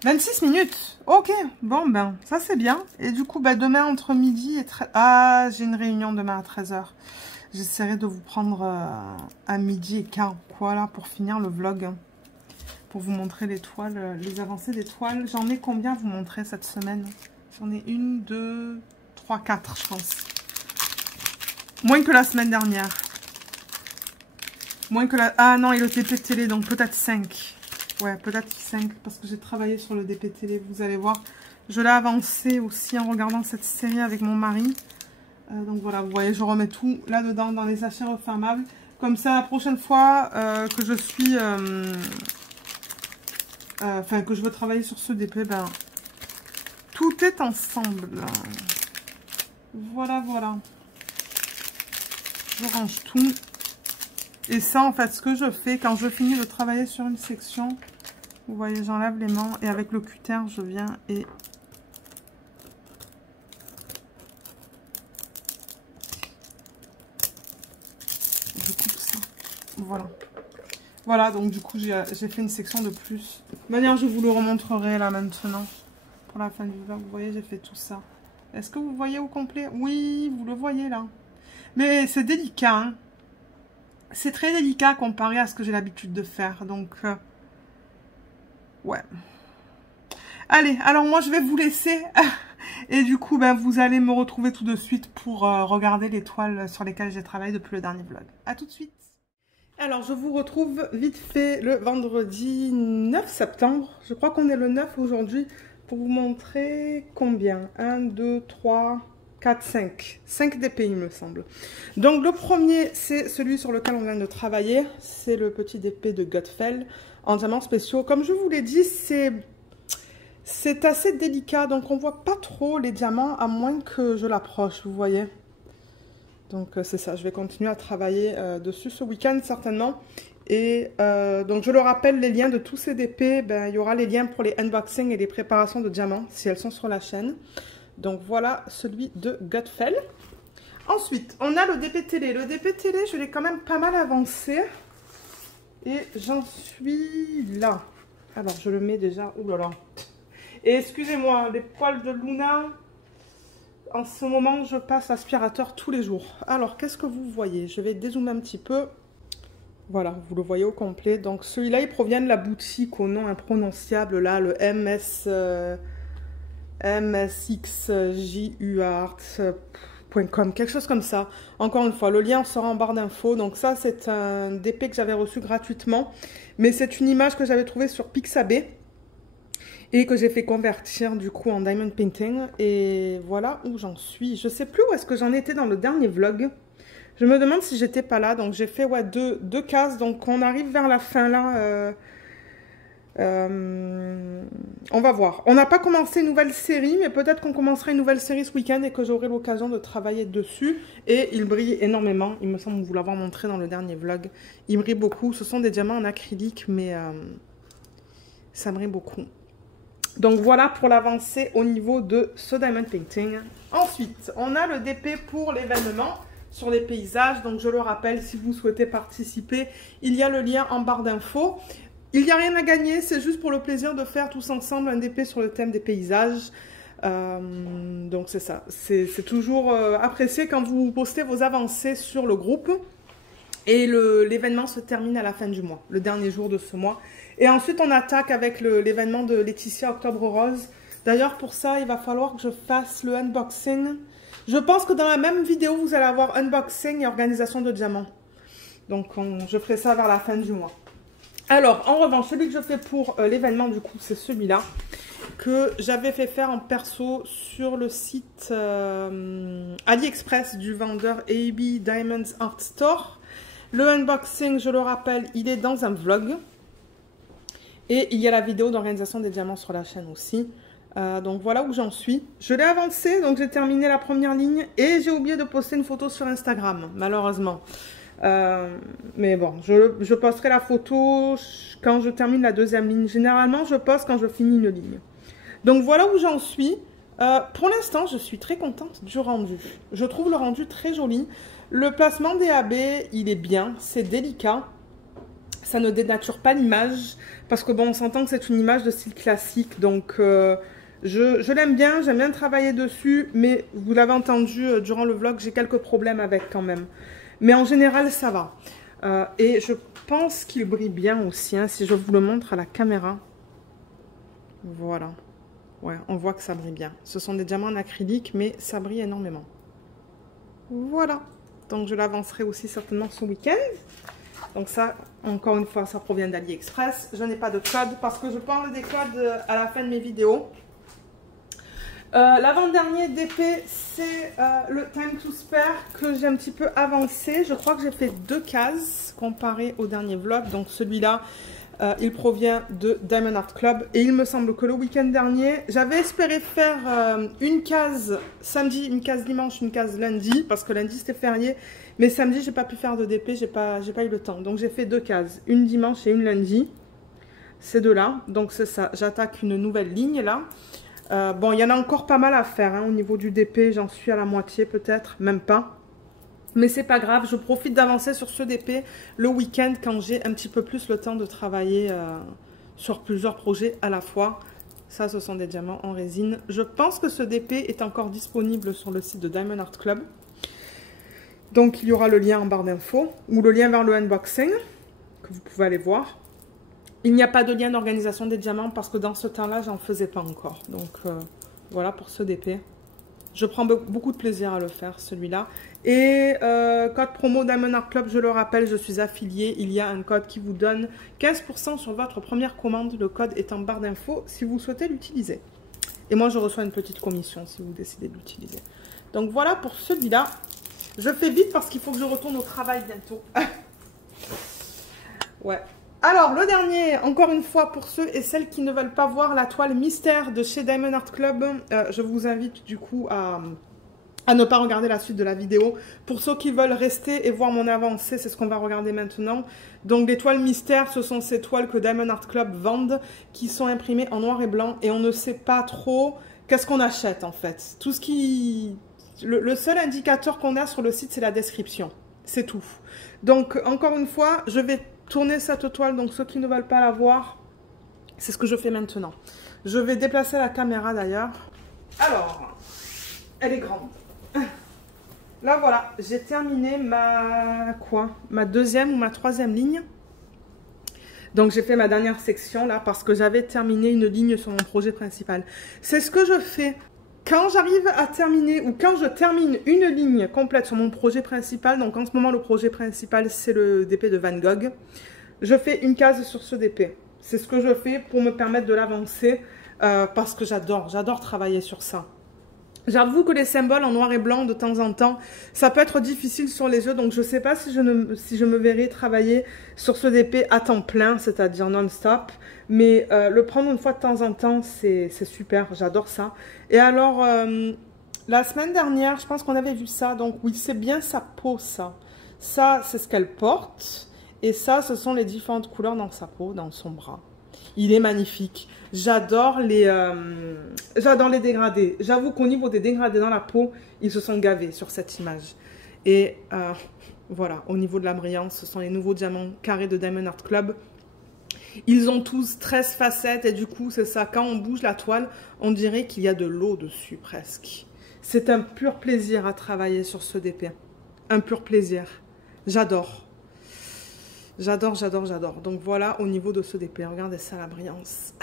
26 minutes. Ok. Bon, ben, ça c'est bien. Et du coup, ben, demain entre midi et 13... ah, j'ai une réunion demain à 13 h. J'essaierai de vous prendre à midi et quart, quoi, là, pour finir le vlog. Pour vous montrer les toiles, les avancées des toiles. J'en ai combien à vous montrer cette semaine? J'en ai 1, 2, 3, 4, je pense. Moins que la semaine dernière. Moins que la... ah non, et le DP télé, donc peut-être 5. Ouais, peut-être 5, parce que j'ai travaillé sur le DP télé, vous allez voir. Je l'ai avancé aussi en regardant cette série avec mon mari. Donc voilà, vous voyez, je remets tout là-dedans dans les sachets refermables. Comme ça, la prochaine fois que je suis... enfin, que je veux travailler sur ce DP, ben... tout est ensemble. Voilà, voilà. Je range tout. Et ça, en fait, ce que je fais quand je finis de travailler sur une section, vous voyez, j'enlève les mains et avec le cutter, je viens et... je coupe ça. Voilà. Voilà, donc du coup, j'ai fait une section de plus. De toute manière, je vous le remontrerai là maintenant. Pour la fin du vlog, vous voyez, j'ai fait tout ça. Est-ce que vous voyez au complet? Oui, vous le voyez là. Mais c'est délicat, hein. C'est très délicat comparé à ce que j'ai l'habitude de faire. Donc, ouais. Allez, alors moi, je vais vous laisser. Et du coup, ben, vous allez me retrouver tout de suite pour regarder les toiles sur lesquelles j'ai travaillé depuis le dernier vlog. À tout de suite. Alors, je vous retrouve vite fait le vendredi 9 septembre. Je crois qu'on est le 9 aujourd'hui. Pour vous montrer combien? 1, 2, 3... 4, 5. 5 DP, il me semble. Donc, le premier, c'est celui sur lequel on vient de travailler. C'est le petit DP de Gutfeld en diamants spéciaux. Comme je vous l'ai dit, c'est assez délicat. Donc, on ne voit pas trop les diamants à moins que je l'approche, vous voyez. Donc, c'est ça. Je vais continuer à travailler dessus ce week-end, certainement. Et donc, je le rappelle, les liens de tous ces DP, ben, il y aura les liens pour les unboxings et les préparations de diamants, si elles sont sur la chaîne. Donc voilà celui de Gutfeld. Ensuite, on a le DP télé. Le DP télé, je l'ai quand même pas mal avancé. Et j'en suis là. Alors, je le mets déjà. Ouh là là. Et excusez-moi, les poils de Luna. En ce moment, je passe l'aspirateur tous les jours. Alors, qu'est-ce que vous voyez? Je vais dézoomer un petit peu. Voilà, vous le voyez au complet. Donc, celui-là, il provient de la boutique au nom imprononciable, là, le msxjuart.com, quelque chose comme ça. Encore une fois, le lien sera en barre d'infos. Donc ça, c'est un DP que j'avais reçu gratuitement. Mais c'est une image que j'avais trouvée sur Pixabay. et que j'ai fait convertir du coup en diamond painting. Et voilà où j'en suis. Je sais plus où est-ce que j'en étais dans le dernier vlog. Je me demande si j'étais pas là. Donc j'ai fait ouais, deux cases. Donc on arrive vers la fin là. On va voir. On n'a pas commencé une nouvelle série, mais peut-être qu'on commencera une nouvelle série ce week-end et que j'aurai l'occasion de travailler dessus. Et il brille énormément. Il me semble vous l'avoir montré dans le dernier vlog. Il brille beaucoup. Ce sont des diamants en acrylique, mais ça brille beaucoup. Donc voilà pour l'avancée au niveau de ce diamond painting. Ensuite, on a le DP pour l'événement sur les paysages. Donc je le rappelle, si vous souhaitez participer, il y a le lien en barre d'infos. Il n'y a rien à gagner, c'est juste pour le plaisir de faire tous ensemble un DP sur le thème des paysages. Donc c'est ça, c'est toujours apprécié quand vous postez vos avancées sur le groupe. Et l'événement se termine à la fin du mois, le dernier jour de ce mois. Et ensuite on attaque avec l'événement de Laetitia Octobre Rose. D'ailleurs pour ça, il va falloir que je fasse le unboxing. Je pense que dans la même vidéo, vous allez avoir unboxing et organisation de diamants. Donc je ferai ça vers la fin du mois. Alors, en revanche, celui que je fais pour l'événement, du coup, c'est celui-là que j'avais fait faire en perso sur le site AliExpress du vendeur AB Diamonds Art Store. Le unboxing, je le rappelle, il est dans un vlog. Et il y a la vidéo d'organisation des diamants sur la chaîne aussi. Donc voilà où j'en suis. Je l'ai avancé, donc j'ai terminé la première ligne. Et j'ai oublié de poster une photo sur Instagram, malheureusement. Mais bon, je posterai la photo quand je termine la deuxième ligne. Généralement, je poste quand je finis une ligne. Donc voilà où j'en suis. Pour l'instant, je suis très contente du rendu. Je trouve le rendu très joli. Le placement des AB, il est bien, c'est délicat. Ça ne dénature pas l'image. Parce que bon, on s'entend que c'est une image de style classique. Donc je l'aime bien, j'aime bien travailler dessus. Mais vous l'avez entendu durant le vlog, j'ai quelques problèmes avec quand même. Mais en général, ça va. Et je pense qu'il brille bien aussi, hein, si je vous le montre à la caméra. Voilà. Ouais, on voit que ça brille bien. Ce sont des diamants en acrylique, mais ça brille énormément. Voilà. Donc, je l'avancerai aussi certainement ce week-end. Donc ça, encore une fois, ça provient d'AliExpress. Je n'ai pas de code parce que je parle des codes à la fin de mes vidéos. L'avant-dernier DP, c'est le Time to Spare que j'ai un petit peu avancé. Je crois que j'ai fait 2 cases comparé au dernier vlog. Donc celui-là, il provient de Diamond Art Club. Et il me semble que le week-end dernier, j'avais espéré faire une case samedi, une case dimanche, une case lundi. Parce que lundi, c'était férié. Mais samedi, j'ai pas pu faire de DP, j'ai pas eu le temps. Donc j'ai fait 2 cases, une dimanche et une lundi. Ces deux-là. Donc c'est ça, j'attaque une nouvelle ligne là. Bon, il y en a encore pas mal à faire hein, au niveau du DP, j'en suis à la moitié peut-être, même pas. Mais c'est pas grave, je profite d'avancer sur ce DP le week-end quand j'ai un petit peu plus le temps de travailler sur plusieurs projets à la fois. Ça, ce sont des diamants en résine. Je pense que ce DP est encore disponible sur le site de Diamond Art Club. Donc, il y aura le lien en barre d'infos ou le lien vers le unboxing que vous pouvez aller voir. Il n'y a pas de lien d'organisation des diamants parce que dans ce temps-là, j'en faisais pas encore. Donc, voilà pour ce DP. Je prends beaucoup de plaisir à le faire, celui-là. Et code promo Diamond Art Club, je le rappelle, je suis affiliée. Il y a un code qui vous donne 15% sur votre première commande. Le code est en barre d'infos si vous souhaitez l'utiliser. Et moi, je reçois une petite commission si vous décidez de l'utiliser. Donc, voilà pour celui-là. Je fais vite parce qu'il faut que je retourne au travail bientôt. Ouais. Alors, le dernier, encore une fois, pour ceux et celles qui ne veulent pas voir la toile mystère de chez Diamond Art Club, je vous invite du coup à ne pas regarder la suite de la vidéo. Pour ceux qui veulent rester et voir mon avancée, c'est ce qu'on va regarder maintenant. Donc, les toiles mystères, ce sont ces toiles que Diamond Art Club vendent, qui sont imprimées en noir et blanc, et on ne sait pas trop qu'est-ce qu'on achète, en fait. Tout ce qui... Le seul indicateur qu'on a sur le site, c'est la description. C'est tout. Donc, encore une fois, je vais tourner cette toile. Donc, ceux qui ne veulent pas la voir, c'est ce que je fais maintenant. Je vais déplacer la caméra d'ailleurs. Alors, elle est grande. Là, voilà. J'ai terminé ma deuxième ou ma troisième ligne. Donc, j'ai fait ma dernière section là parce que j'avais terminé une ligne sur mon projet principal. C'est ce que je fais. Quand j'arrive à terminer ou quand je termine une ligne complète sur mon projet principal, donc en ce moment le projet principal c'est le DP de Van Gogh, je fais une case sur ce DP. C'est ce que je fais pour me permettre de l'avancer. parce que j'adore travailler sur ça. J'avoue que les symboles en noir et blanc, de temps en temps, ça peut être difficile sur les yeux. Donc, je ne sais pas si je me verrai travailler sur ce DP à temps plein, c'est-à-dire non-stop. Mais le prendre une fois de temps en temps, c'est super. J'adore ça. Et alors, la semaine dernière, je pense qu'on avait vu ça. Donc, oui, c'est bien sa peau, ça. Ça, c'est ce qu'elle porte. Et ça, ce sont les différentes couleurs dans sa peau, dans son bras. Il est magnifique. J'adore les dégradés. J'avoue qu'au niveau des dégradés dans la peau, ils se sont gavés sur cette image. Et voilà, au niveau de la brillance, ce sont les nouveaux diamants carrés de Diamond Art Club. Ils ont tous 13 facettes et du coup, c'est ça. Quand on bouge la toile, on dirait qu'il y a de l'eau dessus presque. C'est un pur plaisir à travailler sur ce DP. Un pur plaisir. J'adore. J'adore. Donc voilà au niveau de ce DP. Regardez ça, la brillance.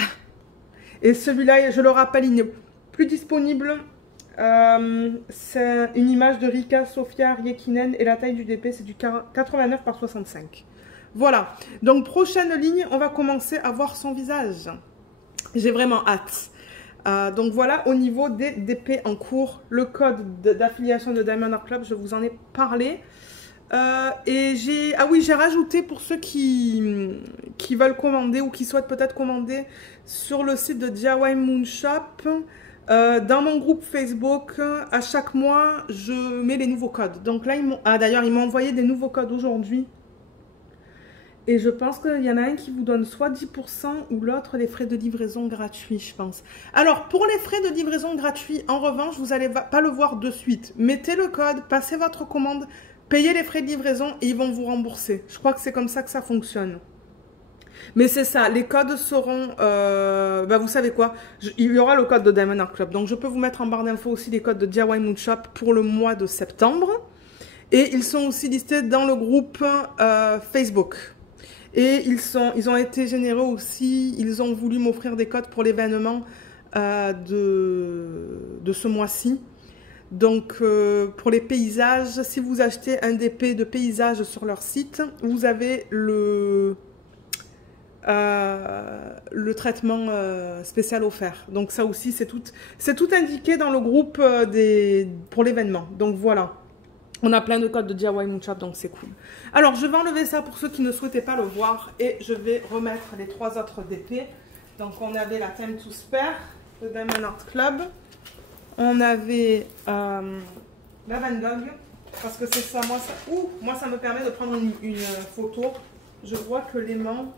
Et celui-là, je le rappelle, il n'est plus disponible. C'est une image de Rika Sofia Riekinen et la taille du DP, c'est du 89 par 65. Voilà. Donc prochaine ligne, on va commencer à voir son visage. J'ai vraiment hâte. Donc voilà, au niveau des DP en cours, le code d'affiliation de Diamond Art Club, je vous en ai parlé. Et j'ai rajouté pour ceux qui veulent commander ou qui souhaitent peut-être commander sur le site de DIY Moon Shop, dans mon groupe Facebook, à chaque mois, je mets les nouveaux codes. Donc là, d'ailleurs, ils m'ont envoyé des nouveaux codes aujourd'hui. Et je pense qu'il y en a un qui vous donne soit 10% ou l'autre les frais de livraison gratuits, je pense. Alors, pour les frais de livraison gratuits, en revanche, vous n'allez pas le voir de suite. Mettez le code, passez votre commande, payez les frais de livraison et ils vont vous rembourser. Je crois que c'est comme ça que ça fonctionne. Mais c'est ça, les codes seront... vous savez quoi, il y aura le code de Diamond Art Club. Donc je peux vous mettre en barre d'infos aussi les codes de DIY Moon Shop pour le mois de septembre. Et ils sont aussi listés dans le groupe Facebook. Et ils ont été généreux aussi, ils ont voulu m'offrir des codes pour l'événement de ce mois-ci. Donc, pour les paysages, si vous achetez un DP de paysage sur leur site, vous avez le traitement spécial offert. Donc, ça aussi, c'est tout indiqué dans le groupe pour l'événement. Donc, voilà. On a plein de codes de DIY Moon Shop, donc c'est cool. Alors, je vais enlever ça pour ceux qui ne souhaitaient pas le voir et je vais remettre les 3 autres DP. Donc, on avait la Time to Spare de Diamond Art Club. On avait la Van Gogh, parce que c'est ça, moi ça me permet de prendre une photo. Je vois que l'aimant,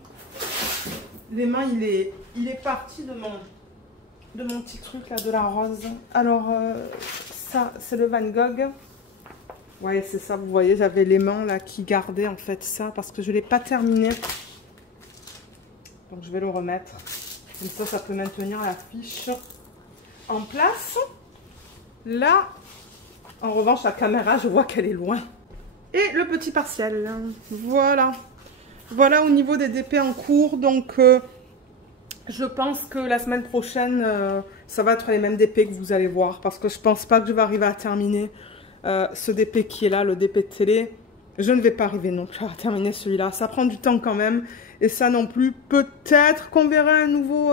il est parti de mon petit truc là, de la rose. Alors, ça, c'est le Van Gogh. Ouais, c'est ça, vous voyez, j'avais l'aimant là qui gardait en fait ça, parce que je ne l'ai pas terminé. Donc, je vais le remettre. Comme ça peut maintenir la fiche en place. Là, en revanche, la caméra, je vois qu'elle est loin. Et le petit partiel. Voilà. Voilà au niveau des DP en cours. Donc, je pense que la semaine prochaine, ça va être les mêmes DP que vous allez voir. Parce que je pense pas que je vais arriver à terminer ce DP qui est là, le DP de télé. Je ne vais pas arriver non plus à terminer celui-là. Ça prend du temps quand même. Et ça non plus. Peut-être qu'on verra un nouveau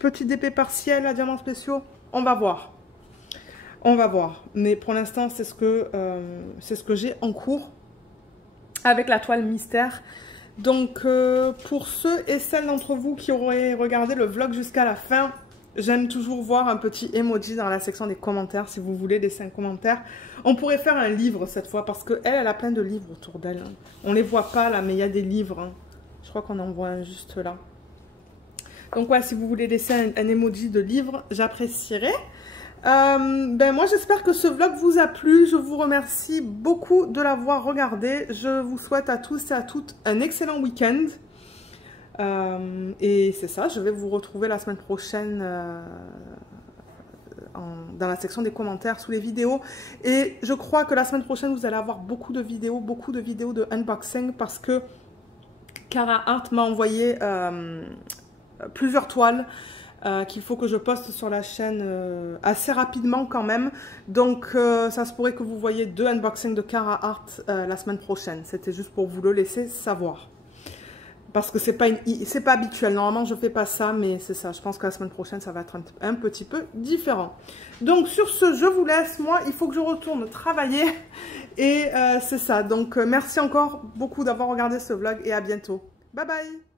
petit DP partiel à diamants spéciaux. On va voir. On va voir, mais pour l'instant, c'est ce que j'ai en cours avec la toile mystère. Donc, pour ceux et celles d'entre vous qui auraient regardé le vlog jusqu'à la fin, j'aime toujours voir un petit emoji dans la section des commentaires, si vous voulez laisser un commentaire. On pourrait faire un livre cette fois, parce qu'elle, elle a plein de livres autour d'elle. On ne les voit pas là, mais il y a des livres. Hein. Je crois qu'on en voit un juste là. Donc, ouais, si vous voulez laisser un emoji de livre, j'apprécierais. Moi j'espère que ce vlog vous a plu. Je vous remercie beaucoup de l'avoir regardé. Je vous souhaite à tous et à toutes un excellent week-end. Et c'est ça, je vais vous retrouver la semaine prochaine dans la section des commentaires sous les vidéos. Et je crois que la semaine prochaine vous allez avoir beaucoup de vidéos de unboxing, parce que Cara Art m'a envoyé plusieurs toiles qu'il faut que je poste sur la chaîne assez rapidement quand même. Donc ça se pourrait que vous voyez 2 unboxings de Cara Art la semaine prochaine. C'était juste pour vous le laisser savoir. parce que c'est pas habituel. Normalement, je fais pas ça, mais c'est ça. Je pense que la semaine prochaine, ça va être un petit peu différent. Donc, sur ce, je vous laisse. Moi, il faut que je retourne travailler. Et c'est ça. Donc, merci encore beaucoup d'avoir regardé ce vlog et à bientôt. Bye bye!